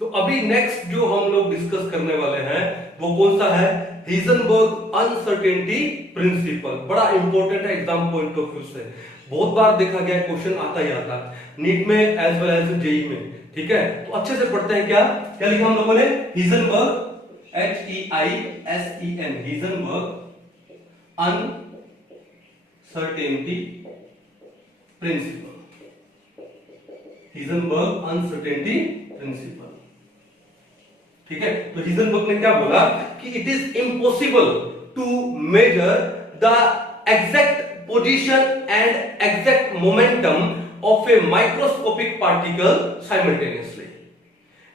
तो अभी नेक्स्ट जो हम लोग डिस्कस करने वाले हैं वो कौन सा है, हिजनबर्ग अनसर्टेनिटी प्रिंसिपल। बड़ा इंपॉर्टेंट है एग्जाम पॉइंट ऑफ व्यू से, बहुत बार देखा गया क्वेश्चन आता ही आता है नीट में एज वेल एज जेई में। ठीक है, तो अच्छे से पढ़ते हैं। क्या क्या लिखा हम लोगों ने, Heisenberg HEISEN, Heisenberg uncertainty principle, Heisenberg uncertainty principle. ठीक है, तो हिजनबर्ग ने क्या बोला कि it is impossible to measure the exact position and exact momentum of a microscopic particle simultaneously.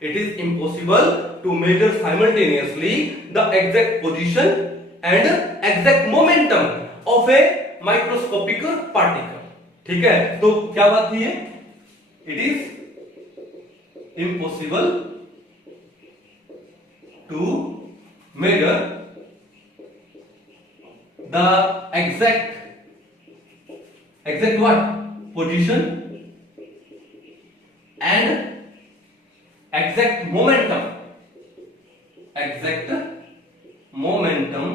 It is impossible to measure simultaneously the exact position and exact momentum of a microscopic particle. ठीक है, तो क्या बात थी ये, it is impossible to measure the exact what position and exact momentum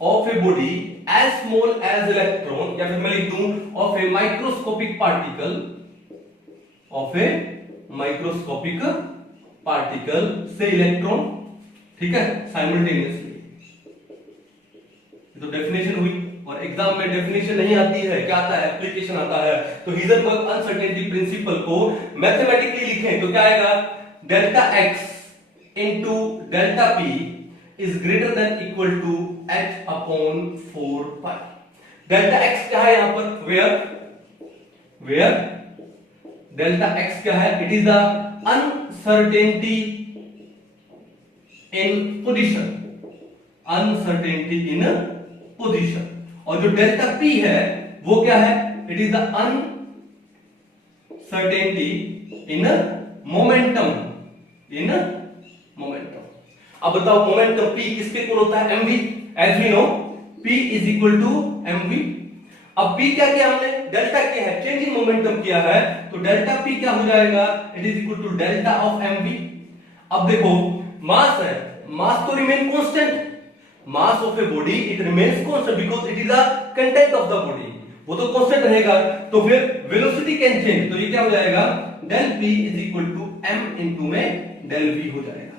of a body as small as electron, या फिर मैं लिख दूं of a microscopic particle, of a microscopic particle से इलेक्ट्रॉन। ठीक है, साइमल्टेनियसली। तो डेफिनेशन हुई, और एग्जाम में डेफिनेशन नहीं आती है, क्या आता है, एप्लीकेशन आता है। तो हिजनबर्ग अनसर्टेनिटी प्रिंसिपल को मैथमेटिकली लिखें तो क्या आएगा, delta x into delta p is greater than equal to h upon 4 pi. Delta x क्या है यहां पर, वेयर डेल्टा x क्या है, it is the uncertainty in position, uncertainty in position. और जो डेल्टा p है वो क्या है, it is the uncertainty in momentum, in momentum. अब बताओ मोमेंटम p किसके इक्वल होता है, mv, as we know p is equal to mv। अब p क्या किया हमने, डेल्टा क्या है, चेंज इन मोमेंटम किया है, तो डेल्टा p क्या हो जाएगा, it is equal to delta of mv। अब देखो मास है, मास तो remain constant, mass of a body it remains constant because it is the content of the body, वो तो कांस्टेंट रहेगा। तो फिर वेलोसिटी कैन चेंज, तो ये क्या हो जाएगा, del p is equal to m into में del v हो जाएगा।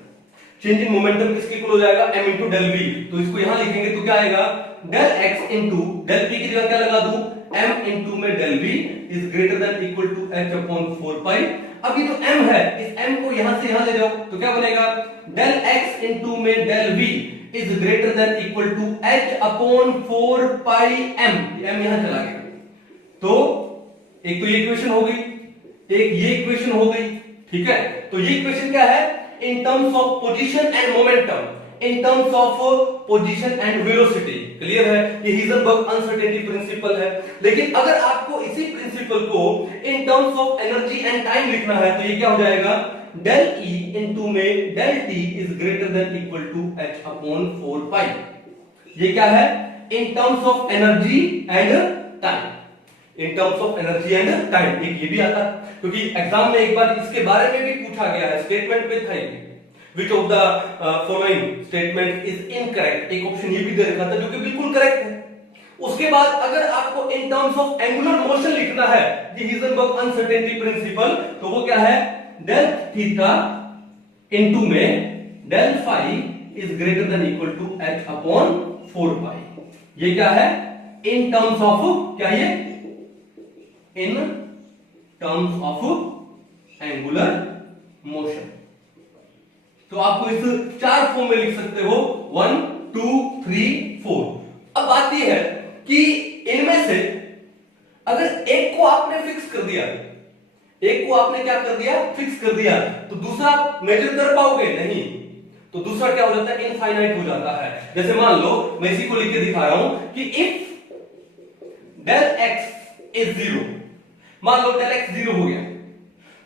चेंज इन मोमेंटम किसके इक्वल हो जाएगा, m into del v। तो इसको यहां लिखेंगे तो क्या आएगा, del x into del p की जगह क्या लगा दूं, m into में del v is greater than equal to h upon 4 pi। अब ये जो m है, इस m को यहां से यहां ले जाओ तो क्या बनेगा, del x into में del v is greater than equal to h upon 4 pi m, m यहां चला गया। तो एक तो ये इक्वेशन हो गई, एक ये इक्वेशन हो गई। ठीक है, तो ये इक्वेशन क्या है, in terms of position and momentum, in terms of position and velocity. Clear है, ये हिजनबर्ग अनसर्टेनिटी प्रिंसिपल है। लेकिन अगर आपको इसी प्रिंसिपल को इन terms of energy and time लिखना है तो ये क्या हो जाएगा, del E into में del T is greater than equal to h upon 4 pi। ये क्या है, in terms of energy and time, in terms of energy and time। एक ये भी आता है क्योंकि एग्जाम में एक बार इसके बारे में भी पूछा गया है, स्टेटमेंट पे था ये, which of the following statement is incorrect, एक ऑप्शन ये भी दे रखा था जो कि बिल्कुल करेक्ट है। उसके बाद अगर आपको in terms of angular motion लिखना है, ये हिजनबर्ग अनसर्टेनिटी प्रिंसिपल, तो वो क्या है, del थीटा इनटू में del phi is greater than equal to h upon 4 pi. ये क्या है, इन टर्म्स ऑफ, क्या ये, in terms of angular motion. तो आपको इस 4 फॉर्म में लिख सकते हो, 1 2 3 4। अब बात यह है कि इनमें से अगर एक को आपने फिक्स कर दिया, एक को आपने क्या कर दिया, फिक्स कर दिया, तो दूसरा मेजर कर पाओगे नहीं, तो दूसरा क्या हो जाता है, इनफाइनाइट हो जाता है। जैसे मान लो मैं इसी को लिख के दिखा रहा हूं कि इफ del x इज 0, मान लो del x 0 हो गया,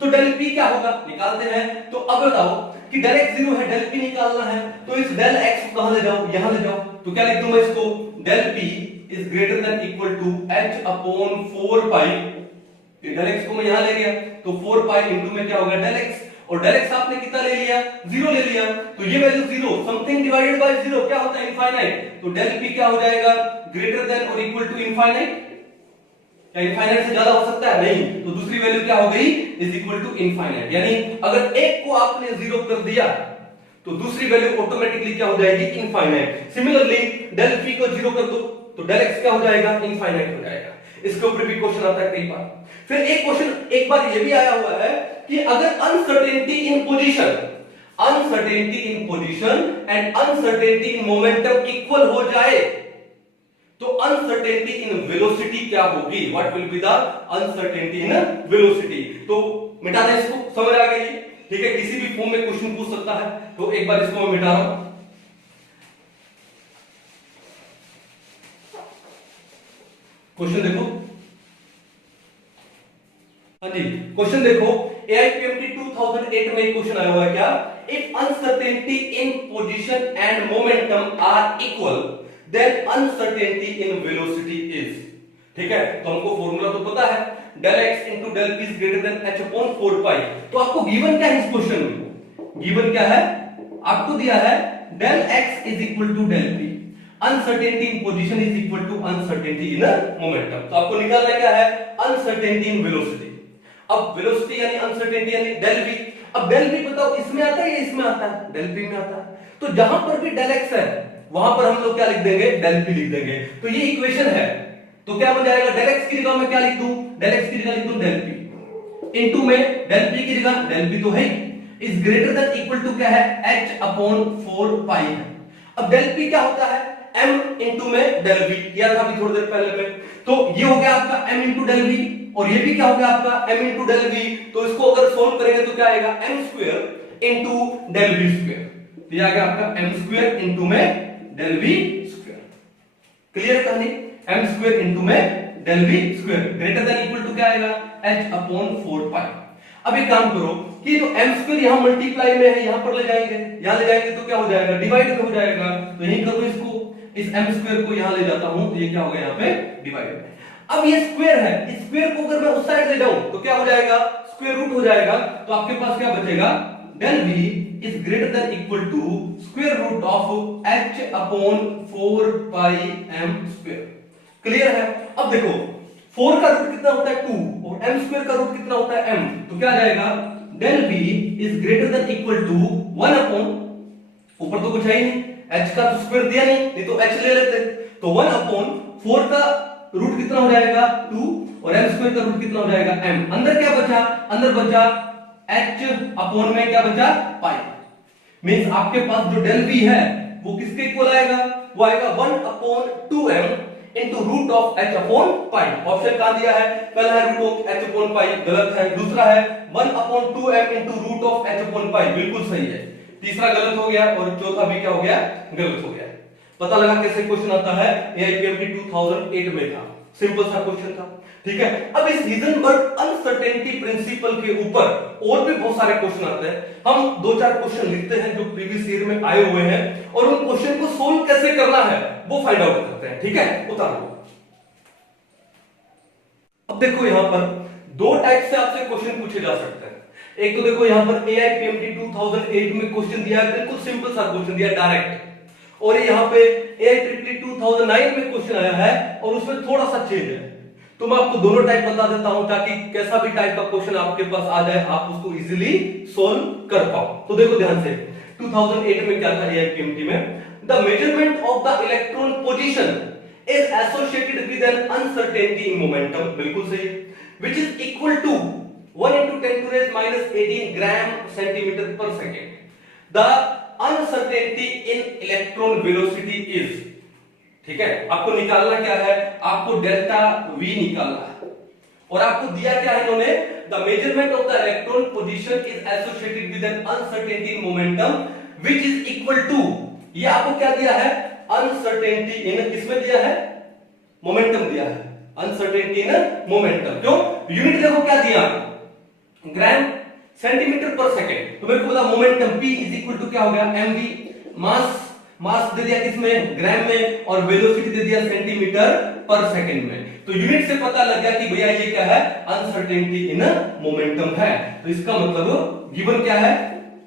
तो del p क्या होगा, निकालते हैं। तो अब बताओ कि del x 0 है, del p निकालना है, तो इस del x को कहां ले जाओ, यहां ले जाओ। तो क्या लिख दूं मैं इसको, del p is greater than equal to h upon 4 pi. del x को मैं यहां ले गया तो 4 पाई इनटू में क्या होगा del x, और डेल एक्स आपने कितना ले लिया, 0 ले लिया, तो ये वैल्यू 0, समथिंग डिवाइडेड बाय 0 क्या होता है, इनफाइनाइट, तो डेल पी क्या हो जाएगा, ग्रेटर देन और इक्वल टू इनफाइनाइट, क्या इनफाइनाइट से ज्यादा हो सकता है, नहीं, तो दूसरी वैल्यू क्या हो गई, इज इक्वल टू इनफाइनाइट, यानी अगर एक को आपने 0 कर दिया तो दूसरी वैल्यू ऑटोमेटिकली क्या हो जाएगी, इनफाइनाइट। सिमिलरली डेल पी को 0 कर दो तो डेल एक्स क्या हो जाएगा, इनफाइनाइट हो जाएगा। इसके ऊपर भी क्वेश्चन आता है कई बार। फिर एक क्वेश्चन एक बार ये भी आया हुआ है कि अगर uncertainty in position and uncertainty in momentum equal हो जाए तो अनसर्टेनिटी इन वेलोसिटी क्या होगी, what will be the uncertainty in velocity. तो मिटा दें इसको, समझ आ गई, ठीक है, किसी भी फॉर्म में क्वेश्चन पूछ सकता है, तो एक बार इसको मैं मिटा रहा हूं। क्वेश्चन देखो, हाँ जी, क्वेश्चन देखो, AIPMT 2008 में एक क्वेश्चन आया हुआ है क्या, if uncertainty in position and momentum are equal then uncertainty in velocity is. ठीक है, तो हमको फॉर्मूला तो पता है, del x into del p is greater than h upon 4 pi. तो आपको गिवन क्या है इस क्वेश्चन में, गिवन क्या है, आपको दिया है del x is equal to del p, uncertainty in position is equal to uncertainty in momentum. तो आपको निकालना क्या है, अनसर्टेनिटी इन वेलोसिटी। अब वेलोसिटी यानी अनसर्टेनिटी यानी डेल वी। अब डेल वी बताओ इसमें आता है या इसमें आता है, डेल पी में आता है, तो जहां पर भी डेल एक्स है वहां पर हम लोग क्या लिख देंगे, डेल पी लिख देंगे। तो ये इक्वेशन है, तो क्या बन जाएगा, डेल एक्स की जगह में क्या लिख दूं, डेल एक्स की जगह लिख दूं डेल पी, इनटू में डेल पी की जगह डेल पी तो है is greater than equal to क्या है, h अपॉन 4 पाई है। अब डेल पी क्या होता है, m इनटू में डेल v, किया था अभी थोड़ी देर पहले में, तो ये हो गया आपका m इनटू डेल v और ये भी क्या हो गया आपका m इनटू डेल v। तो इसको अगर सोल्व करेंगे तो क्या आएगा, m square into del v square, तो ये आ गया आपका m स्क्वायर इनटू में डेल v स्क्वायर। क्लियर कहानी, m स्क्वायर इनटू में del v square greater than equal to क्या आएगा, h अपॉन 4 पाई। अब एक काम करो कि जो m स्क्वायर यहां मल्टीप्लाई में है, यहां पर ले जाएंगे, यहां ले जाएंगे तो क्या हो जाएगा, डिवाइड में हो जाएगा, तो यही करो इसको, इस m स्क्वायर को यहां ले जाता हूं तो ये क्या हो गया यहां पे डिवाइड में। अब ये स्क्वायर है, इस स्क्वायर को अगर मैं उस साइड ले जाऊं तो क्या हो जाएगा, स्क्वायर रूट हो जाएगा, तो आपके पास क्या बचेगा, del v is greater than equal to square root of h upon 4 pi m square. Clear है। अब देखो 4 का रूट कितना होता है 2 और m स्क्वायर का रूट कितना होता है m, तो क्या आ जाएगा, del v is greater than equal to 1 upon, ऊपर तो कुछ है ही नहीं, h का तो स्क्वायर दिया नहीं तो h ले लेते, तो 1 अपॉन 4 का रूट कितना हो जाएगा 2 और m स्क्वायर का रूट कितना हो जाएगा m। अंदर क्या बचा, अंदर बचा h अपॉन में क्या बचा पाई, मींस आपके पास जो डेल v है वो किसके इक्वल आएगा, वो आएगा 1 upon 2m into root of h upon pi. Option कहां दिया है, पहला है root of h upon pi, गलत है, दूसरा है 1 upon 2m into root of h upon pi, बिल्कुल सही है, तीसरा गलत हो गया और चौथा भी क्या हो गया, गलत हो गया। पता लगा कैसे क्वेश्चन आता है, AIPMT 2008 में था, सिंपल सा क्वेश्चन था। ठीक है, अब इस हिजनबर्ग अनसर्टेनिटी प्रिंसिपल के ऊपर और भी बहुत सारे क्वेश्चन आते हैं, हम 2-4 क्वेश्चन लिखते हैं जो प्रीवियस ईयर में आए हुए हैं और उन क्वेश्चन को सोल्व कैसे करना है वो फाइंड आउट करते हैं। ठीक है, उतारो। अब देखो यहां पर दो टाइप से आपसे क्वेश्चन पूछे जा सकते हैं। एक तो देखो यहां पर AIPMT 2008 में क्वेश्चन दिया है, बिल्कुल सिंपल सा क्वेश्चन दिया डायरेक्ट, और यहाँ पे AIEEE 2009 में क्वेश्चन आया है और उसमें थोड़ा सा चेंज है। तो मैं आपको दोनों टाइप बता देता हूं ताकि कैसा भी टाइप का क्वेश्चन आपके पास आ जाए आप उसको इजीली सॉल्व कर पाओ। तो देखो ध्यान से, 2008 में क्या था AIPMT में, the measurement of the electron position is associated with an uncertainty in momentum, बिल्कुल सही, which is equal to 1 × 10⁻18 gram centimetre per second. The uncertainty in electron velocity is, ठीक है, आपको निकालना क्या है, आपको डेल्टा v निकालना है और आपको दिया क्या है इन्होंने, the measurement of the electron position is associated with an uncertainty in momentum which is equal to, ये आपको क्या दिया है, अनसर्टेनिटी इन, किसमें दिया है, मोमेंटम दिया है, अनसर्टेनिटी इन मोमेंटम। क्यों, यूनिट देखो क्या दिया, ग्राम सेंटीमीटर पर सेकेंड, तो मेरे को पता momentum p is equal to क्या हो गया mv, मास मास दे दिया किसमें, ग्राम में, और वेलोसिटी दे दिया सेंटीमीटर पर सेकंड में। तो यूनिट से पता लग गया कि भैया ये क्या है, अनसर्टेनिटी इन मोमेंटम है। तो इसका मतलब गिवन क्या है,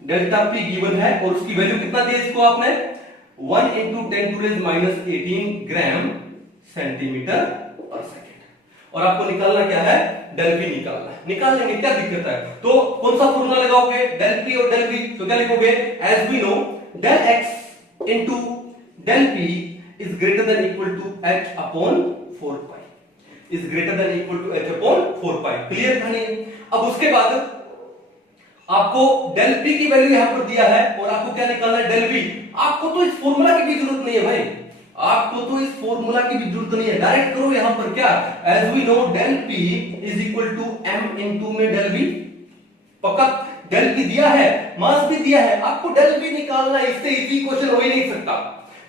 डेल्टा पी गिवन है, और उसकी वैल्यू कितना दिया इसको आपने, 1 × 10⁻18 ग्राम सेंटीमीटर पर सेकंड। और आपको निकालना क्या है, डेल पी निकालना है। निकाल लेंगे, क्या दिक्कत है। तो कौन सा फॉर्मूला लगाओगे, डेल पी और डेल वी। तो क्या लिखोगे, as we know del x into del p is greater than equal to h upon 4 pi, is greater than equal to h upon 4 pi. Clear था नहीं। अब उसके बाद आपको डेल पी की वैल्यू यहां पर दिया है, और आपको क्या निकालना है, डेल वी। आपको तो इस फॉर्मूला की भी जरूरत नहीं है भाई, आपको तो इस फॉर्मूला की भी जरूरत नहीं है, डायरेक्ट करो यहां पर क्या, as we know del p is equal to m into में डेल वी। पक्का, डेल पी दिया है, मास भी दिया है, आपको डेल वी निकालना है, इससे इजी क्वेश्चन हो ही नहीं सकता।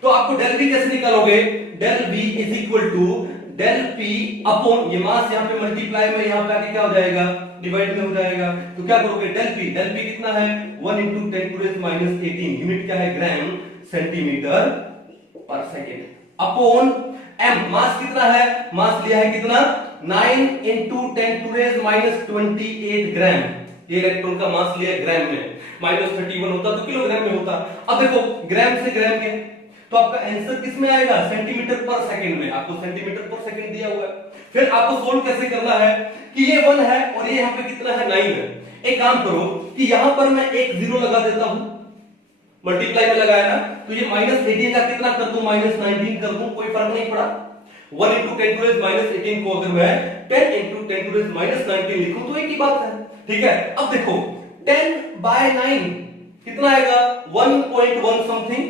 तो आपको डेल वी कैसे निकालोगे, del v is equal to del p upon, ये मास यहां पे मल्टीप्लाई में यहां पे आके क्या हो जाएगा, डिवाइड में हो जाएगा। तो क्या करोगे, डेल पी कितना है, 1 × 10⁻18, यूनिट क्या है, ग्राम सेंटीमीटर पर सेकंड, अपॉन m, मास कितना है, मास लिया है कितना, 9 × 10⁻28 ग्राम। ये इलेक्ट्रॉन का मास लिया है ग्राम में, -31 होता तो किलोग्राम में होता। अब देखो ग्राम से ग्राम के, तो आपका आंसर किस में आएगा, सेंटीमीटर पर सेकंड में। आपको सेंटीमीटर पर सेकंड दिया हुआ है। फिर आपको सोल्व कैसे करना है कि ये 1 है और ये यहां पे कितना है, 9 है। एक काम करो कि यहां पर मैं एक 0 लगा देता हूं, मल्टीप्लाई में लगाया ना, तो ये -18 का कितना कर दूं, -19 कर दूं, कोई फर्क नहीं पड़ा। 1 × 10⁻18 को अगर मैं 10 × 10⁻19 लिखूं तो एक ही बात है, ठीक है। अब देखो 10/9 कितना आएगा, 1.1 समथिंग,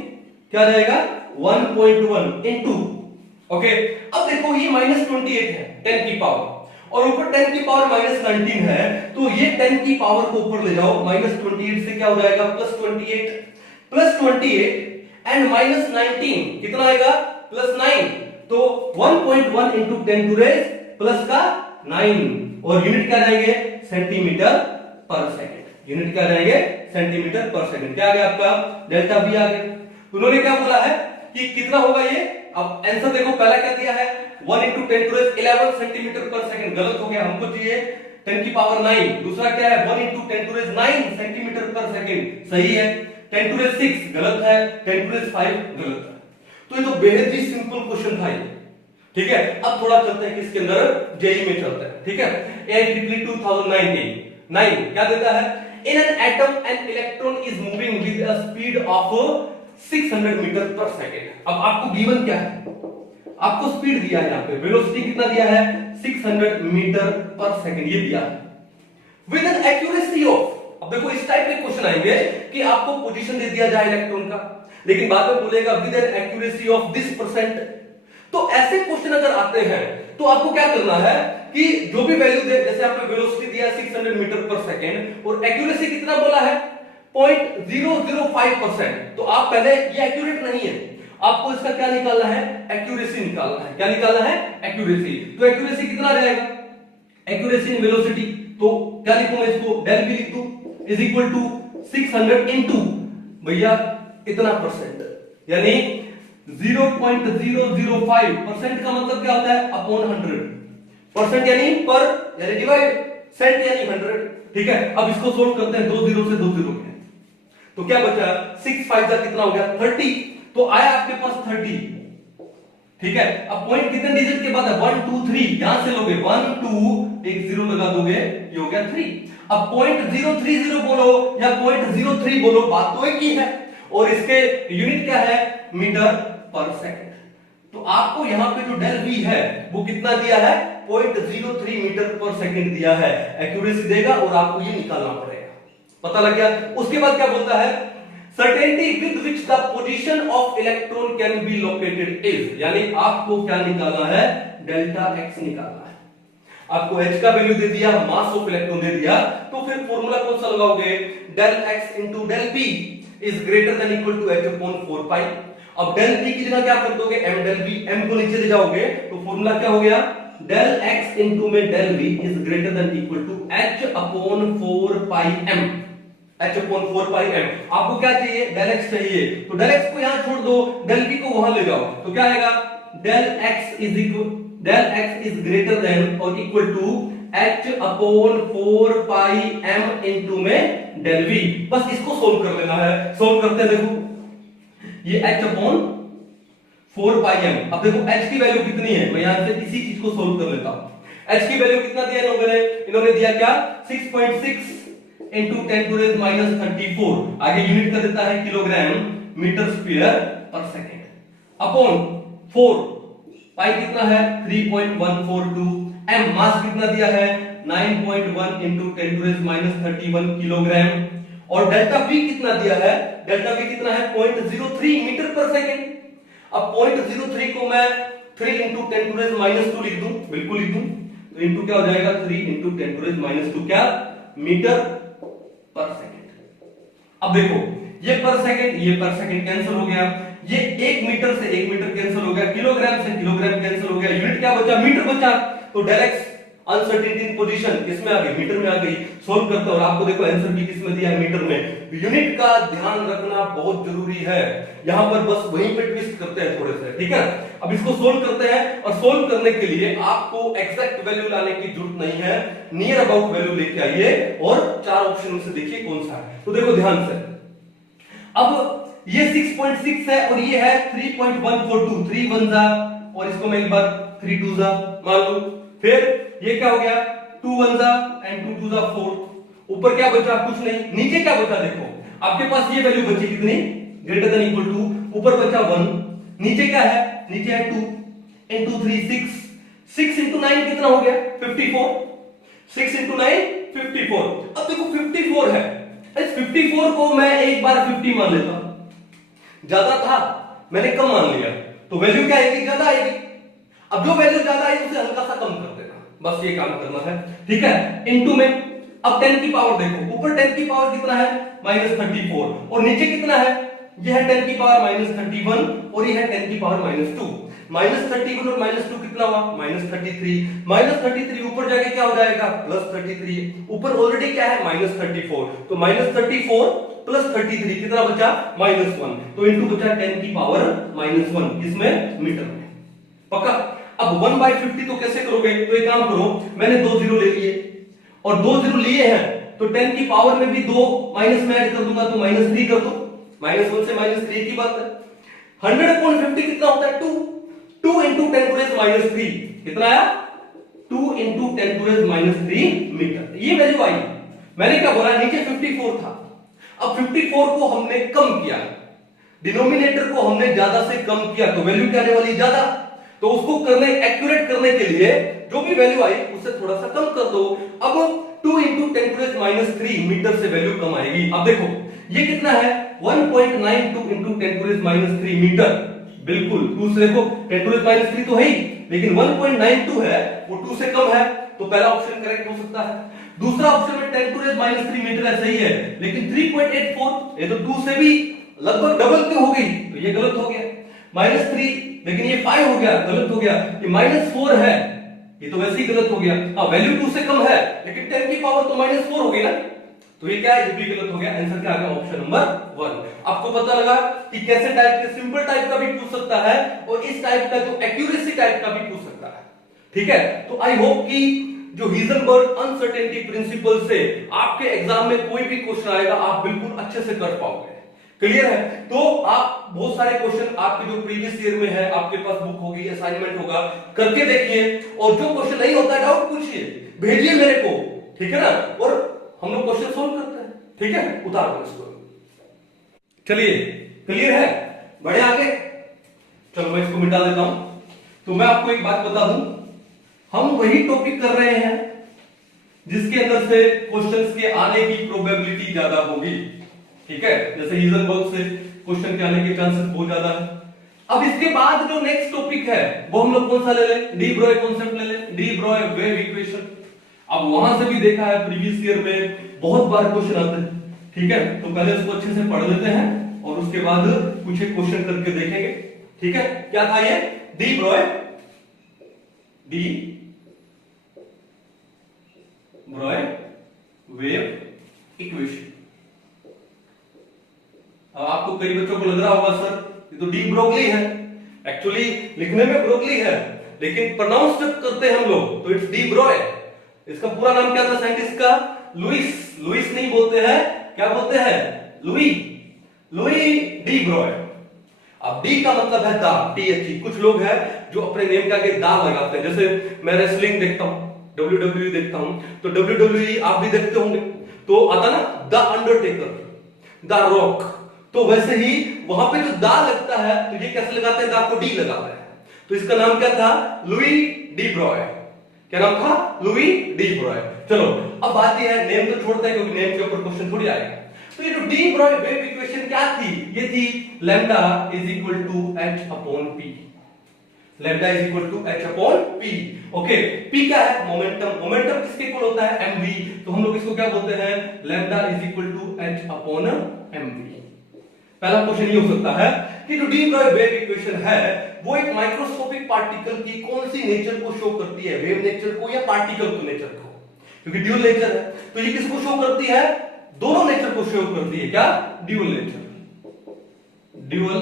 क्या जाएगा, 1.1 इनटू, ओके। अब देखो ये -28 है 10 की पावर, और ऊपर 10 की पावर -19 है, तो ये 10 की पावर को ऊपर ले जाओ, -28 से क्या हो जाएगा, +28 एंड -19 कितना आएगा, +9। तो 1.1 × 10⁻⁻9 और यूनिट क्या जाएंगे, सेंटीमीटर पर सेकंड। यूनिट क्या जाएंगे, सेंटीमीटर पर सेकंड। क्या आ गया आपका, डेल्टा बी आ गया। उन्होंने क्या बोला है कि कितना होगा ये, अब आंसर देखो, पहला क्या दिया है, 1 × 10⁻11 सेंटीमीटर पर सेकंड, गलत हो गया, हमको चाहिए 10 की पावर 9। दूसरा क्या है, 1 × 10⁻9 सेंटीमीटर पर सेकंड, सही है। 10⁻6 गलत है, 10⁻5 गलत है। तो ये तो बेहद ही सिंपल क्वेश्चन था ये, ठीक है। अब थोड़ा चलते हैं किसके अंदर, जेई में चलते हैं, ठीक है। AIEEE 2019 क्या देता है, in an atom an electron is moving with a speed of 600 metre per second. अब आपको गिवन क्या है, आपको स्पीड दिया है, यहां पे वेलोसिटी कितना दिया है, 600 मीटर पर सेकंड ये दिया है, विद एन एक्यूरेसी ऑफ, अब देखो इस टाइप के क्वेश्चन आएंगे कि आपको पोजीशन दे दिया जाए इलेक्ट्रॉन का, लेकिन बाद में बोलेगा with an accuracy of this %। तो ऐसे क्वेश्चन अगर आते हैं तो आपको क्या करना है कि जो भी वैल्यू दे, जैसे आपने वेलोसिटी दिया 600 मीटर पर सेकंड और एक्यूरेसी कितना बोला है, 0.005%, तो आप पहले, ये एक्यूरेट नहीं है, आपको इसका क्या निकालना है, एक्यूरेसी निकालना है। क्या निकालना है, एक्यूरेसी। तो एक्यूरेसी कितना आ जाएगा, एक्यूरेसी इन वेलोसिटी, तो क्या लिखूंगा इसको, डेल वी लिख दूं, इज इक्वल टू 600 इनटू भैया इतना %, यानी 0.005% का मतलब क्या होता है, अपॉन 100%, यानी पर, यानी डिवाइड, सेंट यानी 100, ठीक है। अब इसको सोल्व करते हैं, 2 0 से 2 0 है, तो क्या बचा, 6 5 जा कितना हो गया, 30, तो आया आपके पास 30, ठीक है। अब पॉइंट कितने डिजिट के बाद है, 1 2 3, यहां से लोगे 1 2, एक 0 लगा दोगे, ये हो गया 3। अब 0.030 बोलो या 0.03 बोलो, बात तो एक ही है, और इसके यूनिट क्या है, मीटर पर सेकंड। तो आपको यहां पे जो डेल वी है वो कितना दिया है, 0.03 मीटर पर सेकंड दिया है, एक्यूरेसी देगा और आपको ये निकालना पड़ेगा, पता लग गया। उसके बाद क्या बोलता है, certainty with which the position of electron can be located is, यानी आपको क्या निकालना है, डेल्टा एक्स निकालना है। आपको h का वैल्यू दे दिया, मास ऑफ इलेक्ट्रॉन दे दिया, तो फिर फॉर्मूला कौन सा लगाओगे, del x into del p is greater than equal to h upon 4 pi. अब डेल p की जगह क्या कर दोगे, m डेल v, m को नीचे ले जाओगे, तो फॉर्मूला क्या हो गया, डेल x इनटू में del v is greater than equal to h upon 4 pi m। h upon 4 pi m। आपको क्या चाहिए, डेल x चाहिए, तो डेल x को यहां छोड़ दो, डेल v को वहां ले जाओ, तो क्या आएगा, del x is greater than और equal to h upon 4 pi m into में डेल v। बस इसको सोल्व कर लेना है। सोल्व करते हैं, देखो ये h अपॉन 4 पाई m। अब देखो h की वैल्यू कितनी है, मैं यहां से इसी चीज को सोल्व कर लेता हूं। h की वैल्यू कितना दिया इन्होंने दिया क्या, 6.6 into 10 to raise minus 34। आगे यूनिट का देता है किलोग्राम मीटर स्क्वायर पर सेकंड अपॉन 4 पाई कितना है 3.142, m मास कितना दिया है 9.1 into 10 to raise minus 31 kilogram, और डेल्टा v कितना दिया है, डेल्टा v कितना है 0.03 मीटर पर सेकंड। अब 0.03 को मैं 3 into 10 to raise minus 2 लिख दूं, बिल्कुल लिख दूं, तो इनटू क्या हो जाएगा 3 into 10 to raise minus 2 क्या, मीटर पर सेकंड। अब देखो ये पर सेकंड कैंसिल हो गया, ये 1 मीटर से 1 मीटर कैंसिल हो गया, किलोग्राम से किलोग्राम कैंसिल हो गया, यूनिट क्या बचा, मीटर बचा, तो del x uncertainty in position किसमें आ गई, मीटर में आ गई। सोल्व करते हैं और आपको देखो आंसर भी किसमें दिया है, मीटर में। यूनिट का ध्यान रखना बहुत जरूरी है, यहां पर बस वहीं पे ट्विस्ट करते हैं थोड़े से, ठीक है। अब इसको सोल्व करते हैं, और सोल्व करने के लिए आपको एग्जैक्ट वैल्यू लाने की जरूरत नहीं है, नियर अबाउट वैल्यू लेके आइए और 4 ऑप्शन में से देखिए कौन सा है। तो देखो ध्यान से, अब ये 6.6 है और ये है 3.142, 3 1 जा, और इसको मैं एक बार 3 2 जा मान लूं, फिर ये क्या हो गया 2 1 जा एंड 2 2 जा 4, ऊपर क्या बचा, कुछ नहीं, नीचे क्या बचा, देखो आपके पास ये वैल्यू बची कितनी, ग्रेटर देन इक्वल टू, ऊपर बचा 1, नीचे क्या है, नीचे है 2 into 3 6, 6 into 9 कितना हो गया 54, 6 into 9 54। अब देखो 54 है, इस 54 को मैं एक बार 50 मान लेता हूं, ज्यादा था मैंने कम मान लिया, तो वैल्यू क्या आएगी, ज्यादा आएगी। अब जो वैल्यू ज्यादा आई उसे हल्का सा कम कर देना, बस ये काम करना है, ठीक है। इनटू में अब 10 की पावर देखो, ऊपर 10 की पावर कितना है -34, और नीचे कितना है, ये है 10 की पावर -31 और ये है 10 की पावर -2। -31 और -2 कितना हुआ -33, -33 ऊपर जाके क्या हो जाएगा +33, ऊपर ऑलरेडी क्या है -34, तो -34 प्लस 33 कितना बचा -1, तो इनटू बचा 10 की पावर -1, किसमें, मीटर में, पक्का। अब 1/50 तो कैसे करोगे, तो एक काम करो, मैंने 2 जीरो ले लिए और 2 जीरो लिए हैं, तो 10 की पावर में भी 2 माइनस में ऐड कर दूंगा, तो -3 कर दो, -1 से -3 की बात है। 100/50 कितना होता है 2 into 10 to raise -3 कितना आया 2 into 10 to raise -3 मीटर, ये वैल्यू आई। मैंने क्या बोला, नीचे 54 था, अब 54 को हमने कम किया, डिनोमिनेटर को हमने ज्यादा से कम किया, तो वैल्यू क्या आने वाली ज्यादा, तो उसको करने एक्यूरेट करने के लिए जो भी वैल्यू आई उससे थोड़ा सा कम कर दो। अब 2 into 10 to raise -3 मीटर से वैल्यू कम आएगी। अब देखो ये कितना है 1.92 into 10 to raise -3 मीटर, बिल्कुल 2 से देखो 10 to raise -3 तो है ही, लेकिन 1.92 है वो 2 से कम है, तो पहला ऑप्शन करेक्ट हो सकता है। दूसरा ऑप्शन में 10 to raise -3 मीटर है, सही है, लेकिन 3.84 ये तो 2 से भी लगभग डबल की हो गई, तो ये गलत हो गया। -3 लेकिन ये 5 हो गया, गलत हो गया। ये -4 है, ये तो वैसे ही गलत हो गया। हाँ वैल्यू 2 से कम है, लेकिन 10 की पावर तो -4 हो गई ना, तो ये क्या है, ये भी गलत हो गया। आंसर क्या आ गया, ऑप्शन नंबर 1। आपको पता लगा कि कैसे टाइप के, सिंपल टाइप का भी पूछ सकता है और इस टाइप का जो एक्यूरेसी टाइप का भी पूछ सकता है, ठीक है। तो आई होप कि जो हिजनबर्ग अनसर्टेनिटी प्रिंसिपल से आपके एग्जाम में कोई भी क्वेश्चन आएगा आप बिल्कुल अच्छे से कर पाओगे, क्लियर है। तो आप बहुत सारे क्वेश्चन आपके जो प्रीवियस ईयर में है, आपके पास बुक होगी, असाइनमेंट होगा, करके देखिए, और जो क्वेश्चन नहीं होता है डाउट पूछिए, भेजिए मेरे को, ठीक है ना, और हम लोग क्वेश्चन सोल्व करते हैं, ठीक है। उतार दो इसको, चलिए क्लियर है, बढ़े आगे। चलो मैं इसको मिटा देता हूं। तो मैं आपको एक बात बता दूं, हम वही टॉपिक कर रहे हैं जिसके अंदर से क्वेश्चंस के आने की प्रोबेबिलिटी ज्यादा होगी, ठीक है। जैसे हिजनबर्ग से क्वेश्चन के आने के चांसेस बहुत ज्यादा है। अब इसके बाद जो नेक्स्ट टॉपिक है वो हम लोग कौन सा ले लें, डी ब्रॉय कॉन्सेप्ट ले लें, डी ब्रॉय वेव इक्वेशन। अब वहां से भी देखा है प्रीवियस ईयर में बहुत बार क्वेश्चन आते हैं, ठीक है। तो पहले उसको अच्छे से पढ़ लेते हैं और उसके बाद कुछ एक क्वेश्चन करके देखेंगे, ठीक है। क्या था ये, डी ब्रॉय वेव इक्वेशन, अब आपको कई बच्चों को लग रहा होगा सर ये तो डी ब्रोगली है, एक्चुअली लिखने में ब्रोगली है लेकिन प्रोनाउंस जब करते हैं हम लोग तो इट्स डी ब्रोय। इसका पूरा नाम क्या था साइंटिस्ट का? लुइस। लुइस नहीं बोलते हैं, क्या बोलते हैं? लुई। Louis de Broglie. अब डी का मतलब है दा, THE। कुछ लोग हैं जो अपने नेम के आगे दा लगाते हैं, जैसे मैं रेसलिंग देखता हूं, WWE देखता हूं, तो WWE आप भी देखते होंगे तो आता ना द अंडरटेकर, द रॉक, तो वैसे ही वहां पे जो दा लगता है तो ये कैसे लगाते हैं? दा को डी लगाते हैं। तो इसका नाम क्या था? Louis D Broglie. क्या नाम था? Louis D Broglie. चलो अब बात ये है, नेम तो छोड़ते हैं क्योंकि नेम के ऊपर क्वेश्चन थोड़ी आएगा। तो ये जो डी ब्रॉय वेव इक्वेशन क्या थी? ये थी lambda is equal to h upon p। Lambda is equal to h upon p। Okay, p क्या है? मोमेंटम। मोमेंटम किसके इक्वल होता है? mv। तो हम लोग इसको क्या बोलते हैं? Lambda is equal to h upon mv। पहला क्वेश्चन ये हो सकता है कि जो डी ब्रॉय वेव इक्वेशन है वो एक माइक्रोस्कोपिक पार्टिकल की कौन सी नेचर को शो करती है? वेव नेचर को या पार्टिकल को नेचर को? क्योंकि ड्यूल नेचर है तो ये किसको शो करती है? दोनों नेचर को शो करती है। क्या? Dual nature. Dual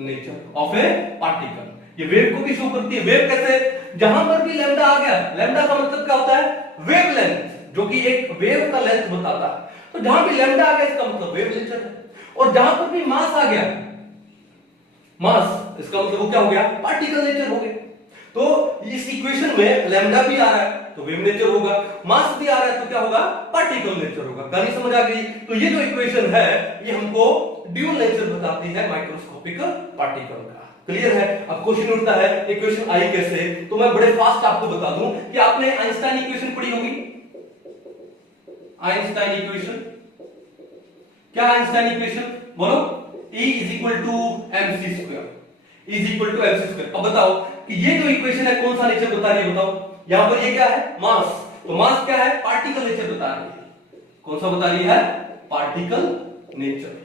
nature of A particle. ये वेव को भी शो करती है। वेव कैसे? जहां पर भी लैम्डा आ गया, लैम्डा का मतलब क्या होता है? वेवलेंथ, जो कि एक वेव का लेंथ बताता है। तो जहां भी लैम्डा आ गया इसका मतलब वेव नेचर है। और जहां पर भी मास आ गया, मास, इसका मतलब वो क्या हो गया? पार्टिकल नेचर हो गया। तो इस इक्वेशन में लैम्डा भी आ रहा है तो वेव नेचर होगा, मास भी आ रहा है तो क्या होगा? पार्टिकल नेचर होगा। कहानी समझ आ गई? तो ये जो इक्वेशन है ये हमको ड्यूल नेचर बताती है माइक्रोस्कोपिक पार्टिकल का। क्लियर है? अब क्वेश्चन उठता है इक्वेशन आई कैसे? तो मैं बड़े फास्ट आपको बता दूं कि आपने आइंस्टाइन इक्वेशन पढ़ी होगी। आइंस्टाइन इक्वेशन क्या? आइंस्टाइन इक्वेशन बोलो। E is equal to mc square। E is equal to mc square। अब बताओ कि ये जो इक्वेशन है कौन सा नेचर बता रही है? बताओ। यहां पर ये क्या है? मास। तो मास क्या है? पार्टिकल नेचर बता रही है। कौन सा बता रही है? Particle nature.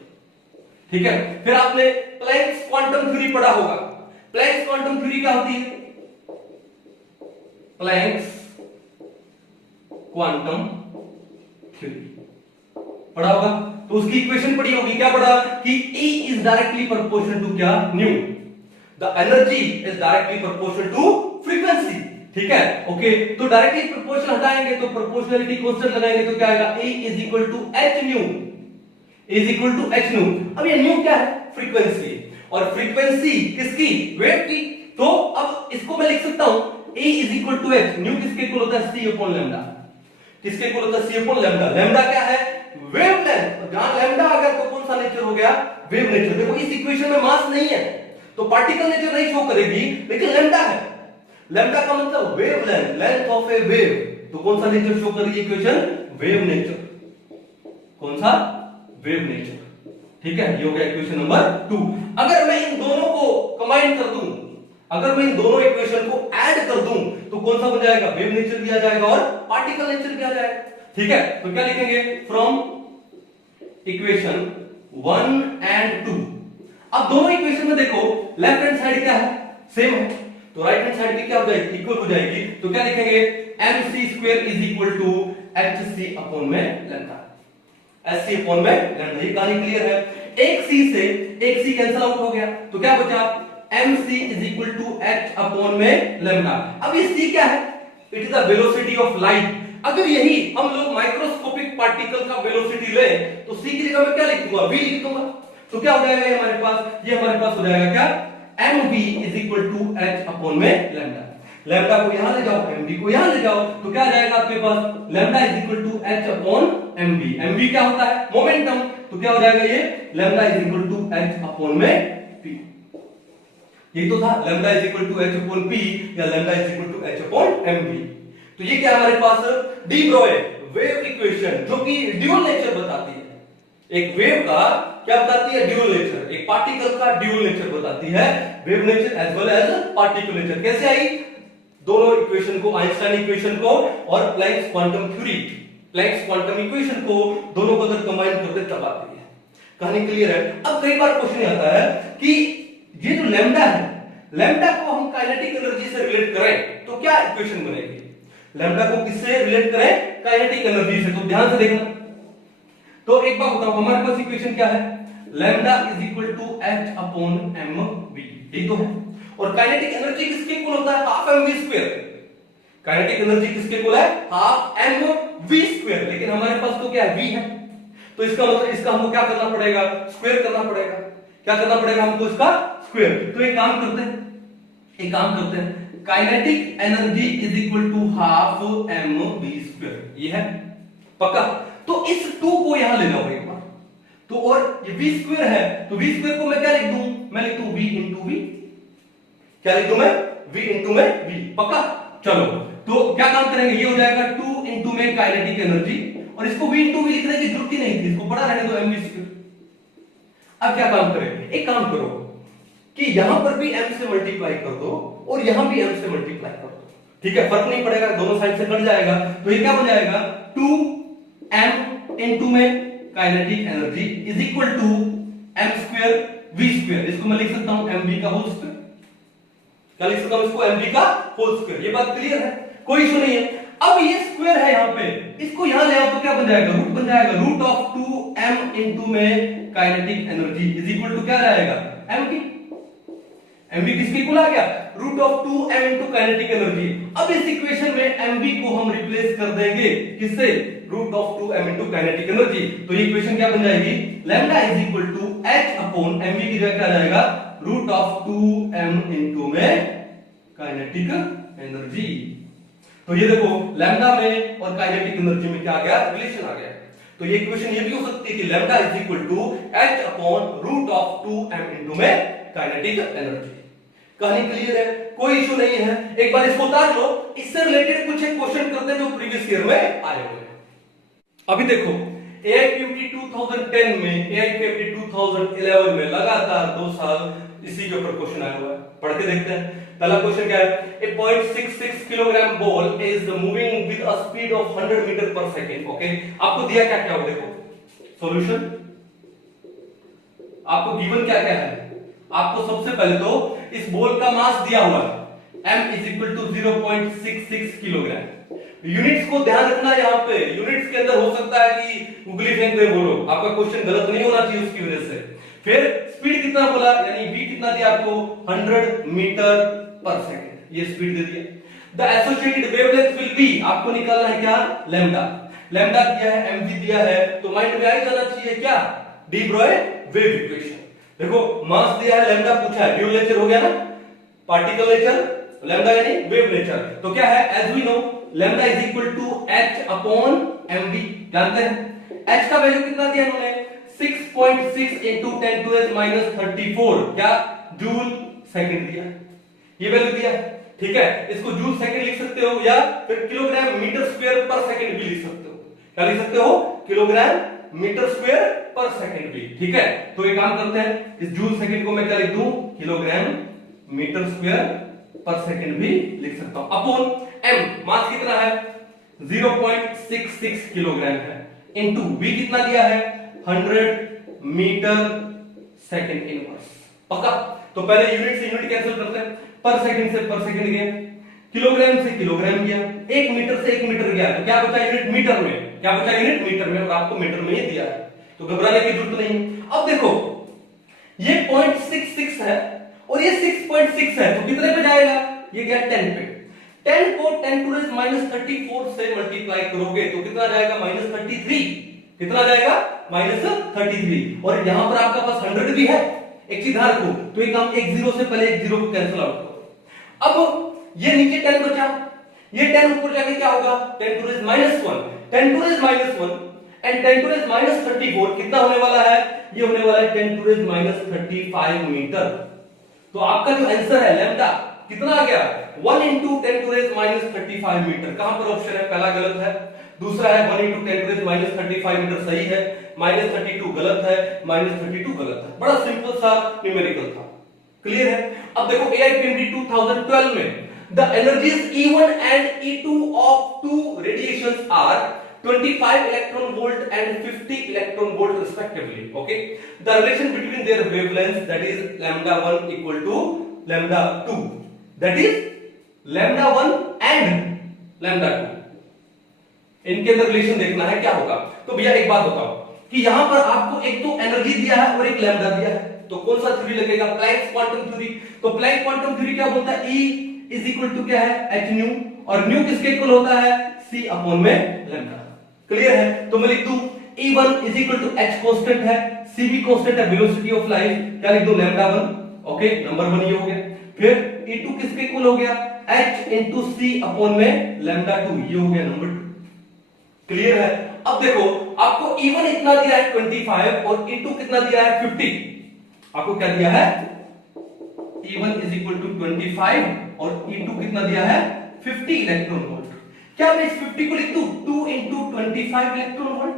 ठीक है। फिर आपने प्लैंक्स क्वांटम थ्योरी पढ़ा होगा। प्लैंक्स क्वांटम थ्योरी क्या होती है? प्लैंक्स क्वांटम थ्योरी पढ़ा होगा। तो उसकी इक्वेशन पढ़ी होगी। क्या पढ़ा? कि E is directly proportional to क्या? New. The energy is directly proportional to frequency। ठीक है? ओके, तो डायरेक्टली प्रोपोर्शनल हटाएंगे तो प्रोपोर्शनलिटी कांस्टेंट लगाएंगे तो क्या आएगा? E is equal to h new. is equal to h new. अब ये न्यू क्या है? फ्रीक्वेंसी। और फ्रीक्वेंसी किसकी? वेव की। तो अब इसको मैं लिख सकता हूं E is equal to h। New किसके इक्वल होता है? c upon lambda. किसके इक्वल होता है? c upon lambda. लैम्डा क्या है? वेवलेंथ। जहां लैम्डा आ गया तो कौन सा नेचर हो गया? Wave nature. देखो इस इक्वेशन में मास नहीं है तो पार्टिकल नेचर नहीं शो करेगी, लेकिन लैम्डा है। लैम्डा का मतलब wavelength, length of A wave. तो कौन सा नेचर शो कर रही है इक्वेशन? Wave nature. कौन सा? Wave nature. ठीक है, ये हो गया इक्वेशन नंबर 2। अगर मैं इन दोनों को कंबाइन कर दूं, अगर मैं इन दोनों इक्वेशन को ऐड कर दूं तो कौन सा बन जाएगा? वेव नेचर भी आ जाएगा और पार्टिकल नेचर भी आ जाएगा। ठीक है, तो क्या लिखेंगे? From equation 1 and 2। अब दोनों इक्वेशन में देखो लेफ्ट हैंड साइड क्या है? सेम है, तो राइट हैंड साइड भी क्या हो जाएगी? इक्वल हो जाएगी। तो क्या लिखेंगे? mc² is equal to hc upon में लैम्डा। hc अपॉन में लैम्डा। ये कहानी क्लियर है। एक c से एक c कैंसिल आउट हो गया तो क्या बचा? mc is equal to h upon में लैम्डा। अब ये c क्या है? It is the velocity of light. अगर यही हम लोग माइक्रोस्कोपिक पार्टिकल का वेलोसिटी ले तो c की जगह मैं क्या लिख दूंगा? v लिख दूंगा। तो क्या हो जाएगा ये हमारे पास? ये हमारे पास हो जाएगा क्या? mv is equal to h upon में लैम्डा। लैम्डा को यहां ले जाओ, mv को यहां ले जाओ तो क्या आ जाएगा आपके पास? Lambda is equal to h upon mv। mv क्या होता है? मोमेंटम। तो क्या हो जाएगा ये? Lambda is equal to h upon में p। ये तो था lambda is equal to h upon p या lambda is equal to h upon mv। तो ये क्या हमारे पास? डी ब्रॉय वेव इक्वेशन, जो कि ड्यूल नेचर बताती है। एक वेव का क्या बताती है? Dual nature. एक पार्टिकल का ड्यूल नेचर बताती है, wave nature as well as particle nature. कैसे आई? दोनों इक्वेशन को, आइंस्टाइन इक्वेशन को और Planck's quantum theory, Planck's quantum equation को, दोनों को अगर कंबाइन करते तब आती है। कहानी क्लियर है? अब कई बार क्वेश्चन आता है कि ये जो लैम्डा है, लैम्डा को हम काइनेटिक एनर्जी से रिलेट करें तो क्या इक्वेशन बनेगी? लैम्डा को किससे रिलेट करें? काइनेटिक एनर्जी से। तो ध्यान से देखना। तो एक बात बताओ, हमारे पास इक्वेशन क्या है? Lambda is equal to h upon m v, यही तो है। और काइनेटिक एनर्जी किसके इक्वल होता है? Half m v square. Kinetic energy किसके इक्वल है? Half m v square. लेकिन हमारे पास तो क्या है? वी है। तो इसका मतलब इसका हमको क्या करना पड़ेगा? स्क्वायर करना पड़ेगा। क्या करना पड़ेगा हमको? इसका स्क्वायर। तो एक काम करते हैं, kinetic energy is equal to half m v square, ये है पक्का। तो इस 2 को यहां ले लो एक बार। तो और ये v स्क्वायर है, तो v स्क्वायर को मैं क्या लिख दूं? मैं लिख दूं v इंटू वी। क्या लिख दूं मैं? v इंटू में v, पक्का। चलो तो क्या काम करेंगे? ये हो जाएगा 2 इंटू में काइनेटिक एनर्जी, और इसको v इंटू वी लिखने की जरूरत ही नहीं थी, इसको पड़ा रहने दो mv स्क्वायर। अब क्या काम करें? एक काम करो कि यहां पर भी m से मल्टीप्लाई कर दो और यहां भी m से मल्टीप्लाई कर दो, ठीक है? फर्क नहीं पड़ेगा, दोनों साइड से कट जाएगा। तो ये क्या बन जाएगा? 2m इंटू में kinetic energy is equal to m square v square. इसको मैं लिख सकता हूं mv का होल स्क्वायर। क्या लिख सकता हूं इसको? mv का होल स्क्वायर। ये बात क्लियर है, कोई इशू नहीं है। अब ये स्क्वायर है यहां पे, इसको यहां ले आओ तो क्या बन जाएगा? रूट बन जाएगा। रूट ऑफ 2m इंटू में kinetic energy is equal to क्या रहेगा? mv। mv किसके इक्वल आ गया? Root of 2m into kinetic energy. अब इस इक्वेशन में mv को हम रिप्लेस कर देंगे किससे? Root of 2m into kinetic energy. तो ये इक्वेशन क्या बन जाएगी? Lambda is equal to h upon mv की जगह क्या आ जाएगा? रूट ऑफ 2m इंटू में काइनेटिक एनर्जी। तो ये देखो लैम्डा में और काइनेटिक एनर्जी में क्या आ गया? रिलेशन आ गया। तो ये इक्वेशन ये भी हो सकती है कि lambda is equal to h upon root of 2m into में काइनेटिक एनर्जी। कहानी क्लियर है, कोई इशू नहीं है। एक बार इसको उतार लो, इससे रिलेटेड कुछ एक क्वेश्चन करते हैं जो प्रीवियस ईयर में आए हुए हैं। अभी देखो AIPMT 2010 में, AIPMT 2011 में लगातार 2 साल इसी के ऊपर क्वेश्चन आया हुआ है। पढ़ के देखते हैं। पहला क्वेश्चन क्या है? A 0.66 kilogram ball is moving with a speed of 100 metre per second. Okay, आपको दिया क्या क्या हो? देखो सॉल्यूशन आपको गिवन क्या क्या है। आपको सबसे पहले तो इस बॉल का मास दिया हुआ है m is equal to 0.66 kilogram. Units को ध्यान रखना, यहां पे यूनिट्स के अंदर हो सकता है कि उंगली फेंक दे बोलो, आपका क्वेश्चन गलत नहीं होना चाहिए उसकी वजह से। फिर स्पीड कितना बोला, यानी v कितना दिया आपको? 100 मीटर पर सेकंड, ये स्पीड दे दिया। The associated wavelength will be, आपको निकालना है क्या? लैम्डा। लैम्डा दिया है, mv दिया है, तो माइंड में आ जाना चाहिए क्या? De Broglie wave equation. देखो मास दिया है, लैम्डा पूछा है, ड्यूल नेचर हो गया ना, पार्टिकल नेचर, लैम्डा यानी वेव नेचर। तो क्या है? As we know lambda is equal to h upon mv। जानते हैं h का वैल्यू कितना दिया इन्होंने? 6.6 into 10 to the minus 34 क्या जूल सेकंड दिया, ये वैल्यू दिया, ठीक है? इसको जूल सेकंड लिख सकते हो या फिर किलोग्राम मीटर स्क्वायर पर सेकंड भी लिख सकते हो। क्या लिख सकते हो? किलोग्राम मीटर स्क्वायर पर सेकंड भी, ठीक है? तो एक काम करते हैं, इस जूल सेकंड को मैं क्या लिख दूं? किलोग्राम मीटर स्क्वायर पर सेकंड भी लिख सकता हूं। अपॉन m, मास कितना है? 0.66 किलोग्राम है, इनटू v कितना दिया है? 100 मीटर सेकंड इनवर्स। पक्का? तो पहले यूनिट से यूनिट कैंसिल करते हैं, पर सेकंड से पर सेकंड गया, किलोग्राम से किलोग्राम गया, 1 मीटर से 1 मीटर गया, तो क्या बचा? यूनिट मीटर में। क्या बचा? यूनिट मीटर में, और आपको मीटर में ही दिया है, तो घबराने की जरूरत नहीं। अब देखो ये 0.66 है और ये 6.6 है, तो कितने पे जाएगा? ये गया 10 पे। 10 को 10 टू द माइनस 34 से मल्टीप्लाई करोगे तो कितना जाएगा? -33। कितना जाएगा? -33। और यहां पर आपका पास 100 भी है, एक चीज ध्यान रखो, तो एक हम एक जीरो से पहले एक जीरो को कैंसिल आउट करो। अब ये नीचे 10 बचा, ये 10 ऊपर जाके क्या होगा? 10 to the -1, 10 to the -1 and 10 to the -34 कितना होने वाला है? ये होने वाला है 10 टू द -35 मीटर। तो आपका जो आंसर है लैम्डा कितना आ गया? 1 into 10 to the -35 मीटर। कहां पर ऑप्शन है? पहला गलत है, दूसरा है 1 into 10 to the -35 मीटर सही है, -32 गलत है, -32 गलत है। बड़ा सिंपल सा न्यूमेरिकल था, क्लियर है? अब देखो AIPMT 2012 में the energies E1 and E2 of two radiations are 25 electron volt and 50 electron volt respectively. Okay, the relation between their wavelengths, that is lambda 1 equal to lambda 2, that is lambda 1 and lambda 2, इनके अंदर relation देखना है क्या होगा। तो भैया एक बात बताओ कि यहां पर आपको एक तो एनर्जी दिया है और एक लैम्डा दिया है, तो कौन सा थ्योरी लगेगा? Planck's quantum theory. तो प्लैंक क्वांटम थ्योरी क्या बोलता है? E इज इक्वल टू क्या है? h न्यू, और न्यू किसके इक्वल होता है? c अपॉन में लैम्डा। क्लियर है? तो मैं लिख दूं E1 is equal to h constant है, c भी कांस्टेंट है, वेलोसिटी ऑफ लाइट, क्या लिख दूं? लैम्डा 1। ओके, नंबर 1 ये हो गया। फिर E2 किसके इक्वल हो गया? h into c अपॉन में लैम्डा 2, ये हो गया नंबर 2। क्लियर है? अब देखो आपको E1 इतना दिया है 25 और E2 कितना दिया है 50। आपको क्या दिया है? E1 is equal to 25 और E2 कितना दिया है? 50 इलेक्ट्रॉन वोल्ट। क्या मैं इस 50 को लिख दूं 2 into 25 इलेक्ट्रॉन वोल्ट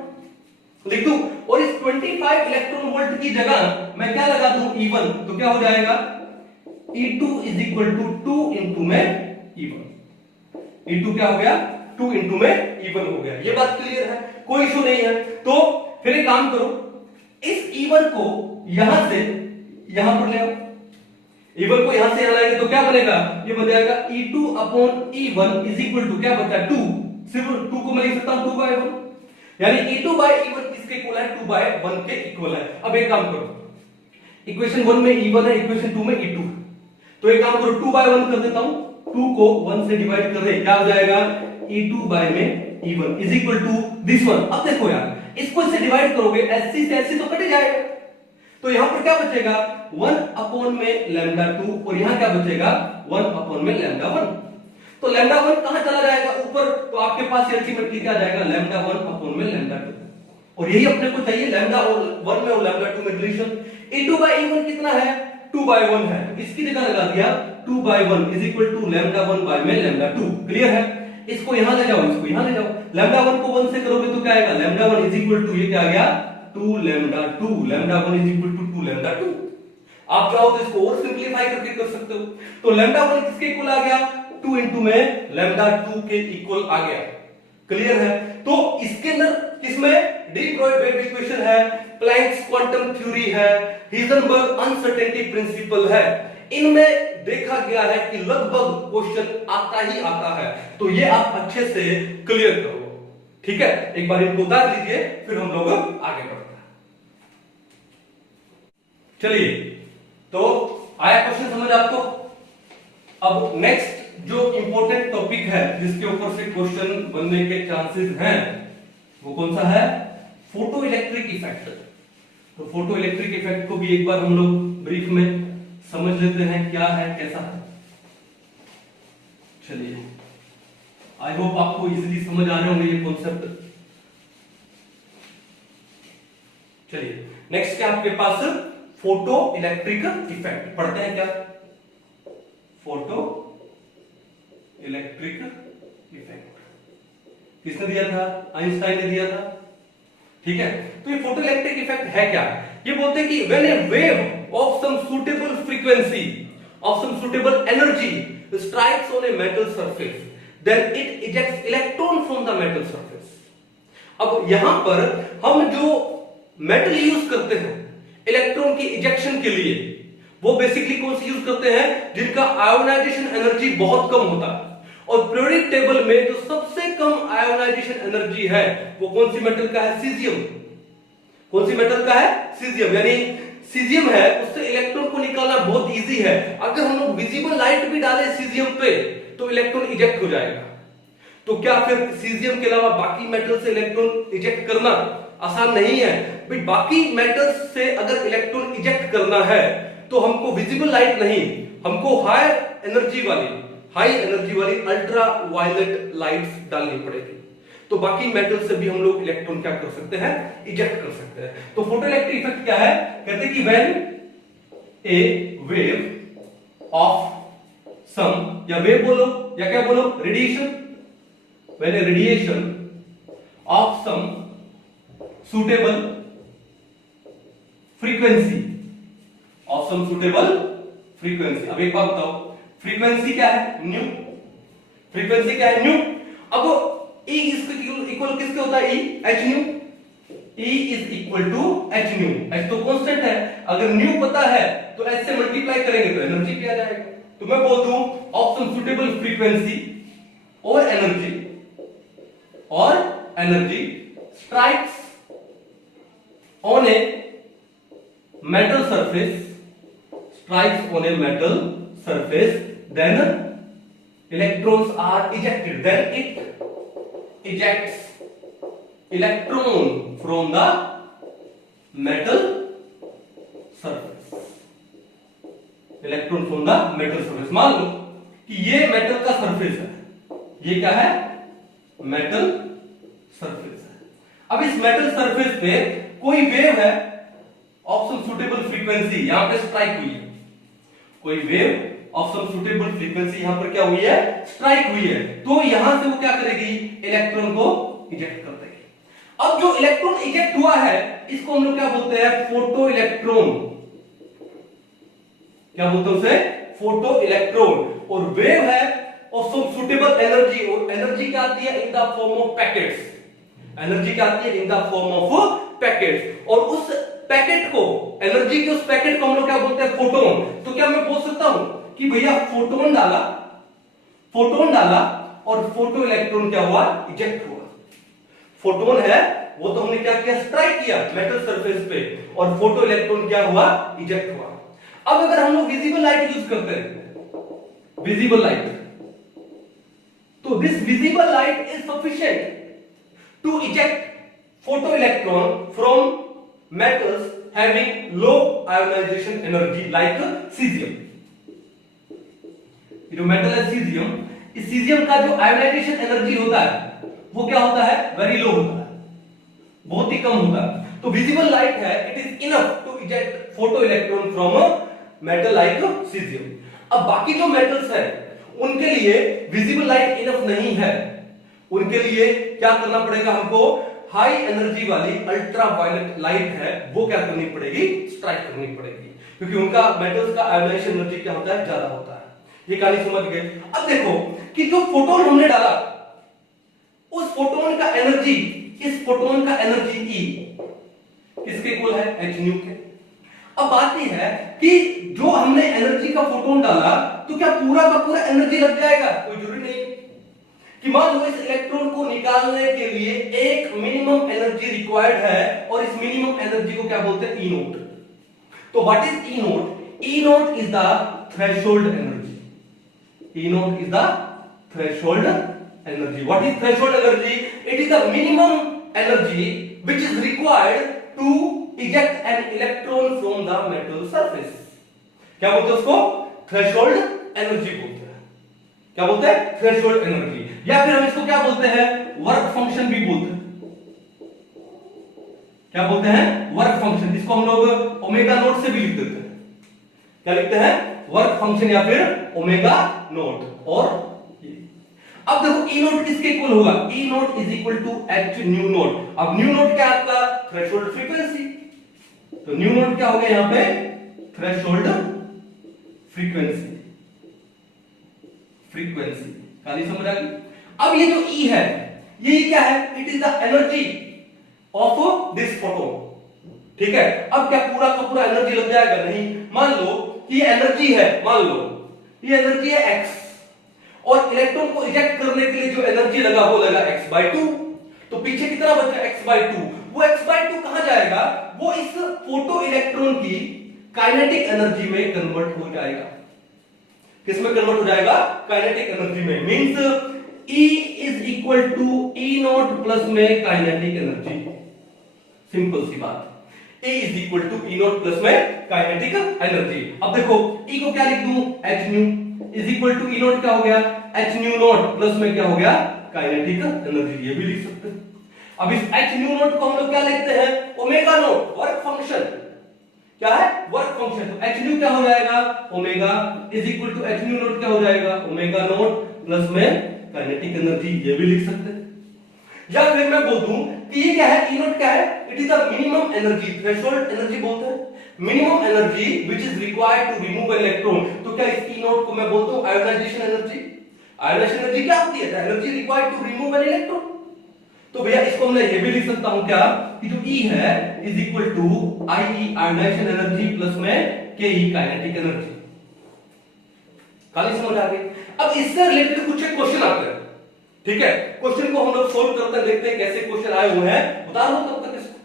लिख दूं, और इस 25 इलेक्ट्रॉन वोल्ट की जगह मैं क्या लगा दूं? E1, तो क्या हो जाएगा? E2 is equal to 2 into में E1। E2 क्या हो गया? 2 into में E1 हो गया। ये बात क्लियर है, कोई इशू नहीं है। तो फिर एक काम करो, इस E1 को यहां से यहां पर ले आओ। E1 को यहां से यहां लाएंगे तो क्या बनेगा? ये बन जाएगा E2 upon E1 is equal to क्या बचा? 2। सिर्फ 2 को मैं लिख सकता हूं 2 by 1, यानी E2 by E1 किसके इक्वल है? 2 by 1 के इक्वल है। अब एक काम करो, इक्वेशन 1 में E1 है, इक्वेशन 2 में E2, तो एक काम करो 2 by 1 कर देता हूं, 2 को 1 से डिवाइड कर दे, क्या हो जाएगा? E2 by में E1 is equal to this one. अब देखो यार, इसको इससे डिवाइड करोगे, SC से SC तो कट जाएगा, तो यहां पर क्या बचेगा? 1 अपॉन में लैम्डा 2, और यहां क्या बचेगा? 1 अपॉन में लैम्डा 1। तो लैम्डा 1 कहां चला जाएगा? ऊपर, तो आपके पास अल्टीमेटली क्या जाएगा? लैम्डा 1 अपॉन में लैम्डा 2, और यही अपने को चाहिए, लैम्डा और 1 में और लैम्डा 2 में रिलेशन। E2 by E1 कितना है? 2 by 1 है, इसकी जगह लगा दिया 2 by 1 is equal to lambda 1 by में लैम्डा 2। क्लियर है? इसको यहां ले जाओ, इसको यहां ले जाओ, लैम्डा 1 को 1 से करोगे तो क्या आएगा? लैम्डा 1 इज इक्वल टू, ये क्या आ गया? 2 lambda 2, lambda 1 is equal to 2 lambda 2। आप चाहो तो इसको और सिंपलीफाई करके कर सकते हो, तो लैम्डा 1 किसके इक्वल आ गया? 2 into में लैम्डा 2 के इक्वल आ गया। क्लियर है? तो इसके अंदर किसमें डी ब्रॉय वेव इक्वेशन है, प्लैंक्स क्वांटम थ्योरी है, हिजेनबर्ग अनसर्टेनिटी प्रिंसिपल है, इनमें देखा गया है कि लगभग क्वेश्चन आता ही आता है, तो ये आप अच्छे से क्लियर करो। ठीक है, एक बार इनको उतार लीजिए, फिर हम लोग आगे बढ़ते हैं। चलिए, तो आया क्वेश्चन समझ आपको? अब नेक्स्ट जो इंपॉर्टेंट टॉपिक है जिसके ऊपर से क्वेश्चन बनने के चांसेस हैं, वो कौन सा है? Photo electric effect. तो फोटो इलेक्ट्रिक इफेक्ट को भी एक बार हम लोग ब्रीफ में समझ लेते हैं, क्या है कैसा है। चलिए, आई होप आपको इजीली समझ आ रहे होंगे ये कॉन्सेप्ट। चलिए, नेक्स्ट क्या आपके पास? फोटो इलेक्ट्रिक इफेक्ट पढ़ते हैं क्या? फोटो इलेक्ट्रिक इफेक्ट किसने दिया था? आइंस्टाइन ने दिया था। ठीक है, तो ये फोटो इलेक्ट्रिक इफेक्ट है क्या? ये बोलते हैं कि when a wave of some suitable frequency of some suitable energy strikes on a metal surface then it ejects electron from the metal surface. अब यहां पर हम जो मेटल यूज करते हैं इलेक्ट्रॉन की इजेक्शन के लिए, वो बेसिकली कौन सी यूज करते हैं? जिनका आयोनाइजेशन एनर्जी बहुत कम होता है, और पीरियोडिक टेबल में जो सबसे कम आयोनाइजेशन एनर्जी है वो कौन सी मेटल का है? सीजियम। कौन सी मेटल का है? सीजियम। यानी सीजियम है, उससे इलेक्ट्रॉन को निकालना बहुत इजी है। अगर हम लोग विजिबल लाइट भी डालें सीजियम पे तो इलेक्ट्रॉन इजेक्ट हो जाएगा। तो क्या फिर सीजियम के अलावा बाकी मेटल से इलेक्ट्रॉन इजेक्ट करना आसान नहीं है? भाई, बाकी मेटल्स से अगर इलेक्ट्रॉन इजेक्ट करना है तो हमको विजिबल लाइट नहीं, हमको हाई एनर्जी वाली अल्ट्रा वायलेट लाइट्स डालनी पड़ेगी। तो बाकी मेटल से भी हम लोग इलेक्ट्रॉन क्या कर सकते हैं? इजेक्ट कर सकते हैं। तो फोटो इलेक्ट्रिक इफेक्ट क्या है? कहते हैं कि when a wave of some, या वेव बोलो या क्या बोलो, radiation, when a radiation of some suitable frequency of some suitable frequency. अब एक बात बताओ, फ्रीक्वेंसी क्या है? न्यू। फ्रीक्वेंसी क्या है? न्यू। अब E इक्वल किसके होता है? E h nu. E is equal to h nu. h तो कांस्टेंट है, अगर न्यू पता है तो h से मल्टीप्लाई करेंगे तो एनर्जी भी आ जाएगा। तो मैं बोल दूं ऑफ सम सुटेबल फ्रीक्वेंसी और energy strikes on a metal surface, strikes on a metal surface, then electrons are ejected. Then it ejects electron from the metal surface. Electron from the metal surface. मान लो कि ये metal का surface है, ये क्या है? Metal surface है। अब इस मेटल सरफेस पे कोई वेव है ऑफ सम सुटेबल फ्रीक्वेंसी, यहां पे स्ट्राइक हुई है। कोई wave of some suitable frequency यहां पर क्या हुई है? स्ट्राइक हुई है। तो यहां से वो क्या करेगी? इलेक्ट्रॉन को इजेक्ट कर देगी। अब जो इलेक्ट्रॉन इजेक्ट हुआ है इसको हम लोग क्या बोलते हैं? Photo electron. क्या बोलते हैं उसे? Photo electron. और वेव है ऑफ सम सुटेबल एनर्जी, और एनर्जी क्या आती है? In the form of packets. Energy क्या आती है? In the form of packets. और उस पैकेट को, एनर्जी के उस पैकेट को हम लोग क्या बोलते हैं? फोटोन। तो क्या मैं बोल सकता हूं कि भैया फोटोन डाला और फोटो इलेक्ट्रॉन क्या हुआ? इजेक्ट हुआ। फोटोन है वो तो हमने क्या किया? स्ट्राइक किया मेटल सरफेस पे, और फोटो इलेक्ट्रॉन क्या हुआ? इजेक्ट हुआ। अब अगर हम लोग विजिबल लाइट यूज करते हैं, विजिबल लाइट, तो this visible light is sufficient to eject photo electron from metals having low ionization energy like cesium। ये जो मेटल है सीजियम, इस सीजियम का जो आयोनाइजेशन एनर्जी होता है वो क्या होता है? वेरी लो होता है, बहुत ही कम होता है। तो विजिबल लाइट है, it is enough to eject photo electron from a metal like caesium. अब बाकी जो मेटल्स है उनके लिए विजिबल लाइट इनफ नहीं है, उनके लिए क्या करना पड़ेगा? हमको हाई एनर्जी वाली अल्ट्रा वायलेट लाइट है वो क्या करनी पड़ेगी? स्ट्राइक करनी पड़ेगी, क्योंकि उनका मेटल्स का आयोनाइजेशन एनर्जी क्या होता है? ज्यादा होता है। ये कहानी समझ गए? अब देखो कि जो फोटोन हमने डाला, उस फोटोन का एनर्जी, इस फोटोन का एनर्जी ई किसके इक्वल है? h न्यू के। अब बात यह है कि जो हमने एनर्जी का फोटोन डाला तो क्या पूरा का पूरा एनर्जी लग जाएगा? कोई जरूरी नहीं कि मान लो इस इलेक्ट्रॉन को निकालने के लिए एक मिनिमम एनर्जी रिक्वायर्ड है, और इस मिनिमम एनर्जी को क्या बोलते हैं? E naught. तो what is E naught? E naught is the threshold energy. E naught is the threshold energy. What is threshold energy? It is the minimum energy which is required to eject an electron from the metal surface. क्या बोलते हैं उसको? Threshold energy बोलते हैं। क्या बोलते हैं? Threshold energy. या फिर हम इसको क्या बोलते हैं? वर्क फंक्शन भी बोलते हैं। क्या बोलते हैं? Work function. इसको हम लोग ओमेगा नोट से भी लिख देते हैं। क्या लिखते हैं? वर्क फंक्शन या फिर ओमेगा नोट। और अब देखो ई नोट किसके इक्वल होगा? E naught is equal to H nu naught. अब न्यू नोट क्या आपका? Threshold frequency. तो न्यू नोट क्या हो गया यहां पे? Threshold frequency. फ्रीक्वेंसी कहानी समझ आ गई? अब ये जो E है, ये क्या है? It is the energy of this photon. ठीक है? अब क्या पूरा का पूरा एनर्जी लग जाएगा? नहीं। मान लो कि ये एनर्जी है, मान लो ये एनर्जी है x, और इलेक्ट्रॉन को इजेक्ट करने के लिए जो एनर्जी लगा वो लगा x/2। तो पीछे कितना बचा? x/2। वो x/2 कहां जाएगा? वो इस फोटो इलेक्ट्रॉन की काइनेटिक एनर्जी में कन्वर्ट हो जाएगा। किसमें कन्वर्ट हो जाएगा? काइनेटिक एनर्जी में। Means E is equal to E naught plus में काइनेटिक एनर्जी। सिंपल सी बात। E is equal to E naught plus में काइनेटिक एनर्जी। अब देखो E को क्या लिख दूं? h nu is equal to E naught क्या हो गया? h न्यू नॉट प्लस में क्या हो गया? Kinetic energy. ये भी लिख सकते हैं। अब इस h न्यू नॉट को हम लोग क्या लिखते हैं? Omega naught, work function. क्या है? Work function. तो h न्यू क्या हो जाएगा? Omega is equal to h nu naught क्या हो जाएगा? ओमेगा नॉट प्लस में काइनेटिक एनर्जी। ये भी लिख सकते हैं। या फिर मैं बोल दूं कि ये क्या है? E नॉट क्या है? It is the minimum energy. Threshold energy बोलते हैं। Minimum energy which is required to remove electron. तो क्या इस E नॉट को मैं बोलता हूं आयोनाइजेशन एनर्जी? आयोनाइजेशन एनर्जी क्या होती है? The energy required to remove an electron. तो भैया इसको मैं ये भी लिख सकता हूं क्या कि जो E है is equal to IE ionization energy plus में KE काइनेटिक एनर्जी। खाली समझ आ गई? अब इससे रिलेटेड कुछ क्वेश्चन आते हैं। ठीक है? क्वेश्चन को हम लोग सोल्व करते हैं, देखते हैं कैसे क्वेश्चन आए हुए हैं। बता दो तब तक इसको।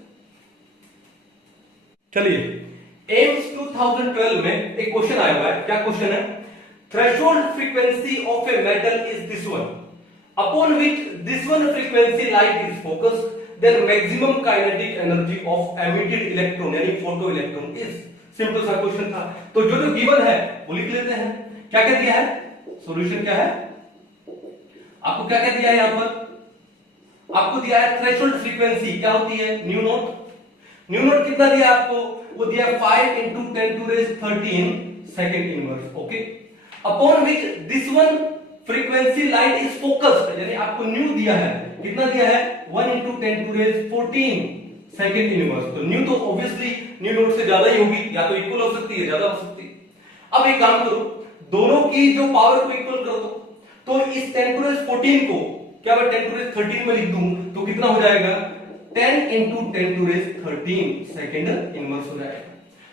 चलिए, एम्स 2012 में एक क्वेश्चन आया हुआ है। क्या क्वेश्चन है? Threshold frequency of a metal is this one, upon which this one frequency light is focused, then maximum kinetic energy of emitted electron यानी फोटो इलेक्ट्रॉन इज। सिंपल सा क्वेश्चन था। तो जो जो गिवन है वो लिख लेते हैं। क्या क्या दिया है? सॉल्यूशन क्या है? आपको क्या क्या दिया है? यहां पर आपको दिया है थ्रेशोल्ड फ्रीक्वेंसी, क्या होती है? New not. न्यू नॉट कितना दिया आपको? वो दिया 5 into 10 to raise 13 second inverse. Okay, upon which this one frequency light is focused, यानी आपको न्यू दिया है। कितना दिया है? 1 into 10 to raise 14 second inverse. तो न्यू तो ऑब्वियसली न्यू नॉट से ज्यादा ही होगी, या तो इक्वल हो सकती है, ज्यादा हो सकती है। अब एक काम करो, दोनों की जो पावर को इक्वल कर दो। तो इस 10 to raise 14 को क्या मैं 10 to raise 13 में लिख दूं तो कितना हो जाएगा? 10 into 10 to raise 13 second inverse हो जाएगा।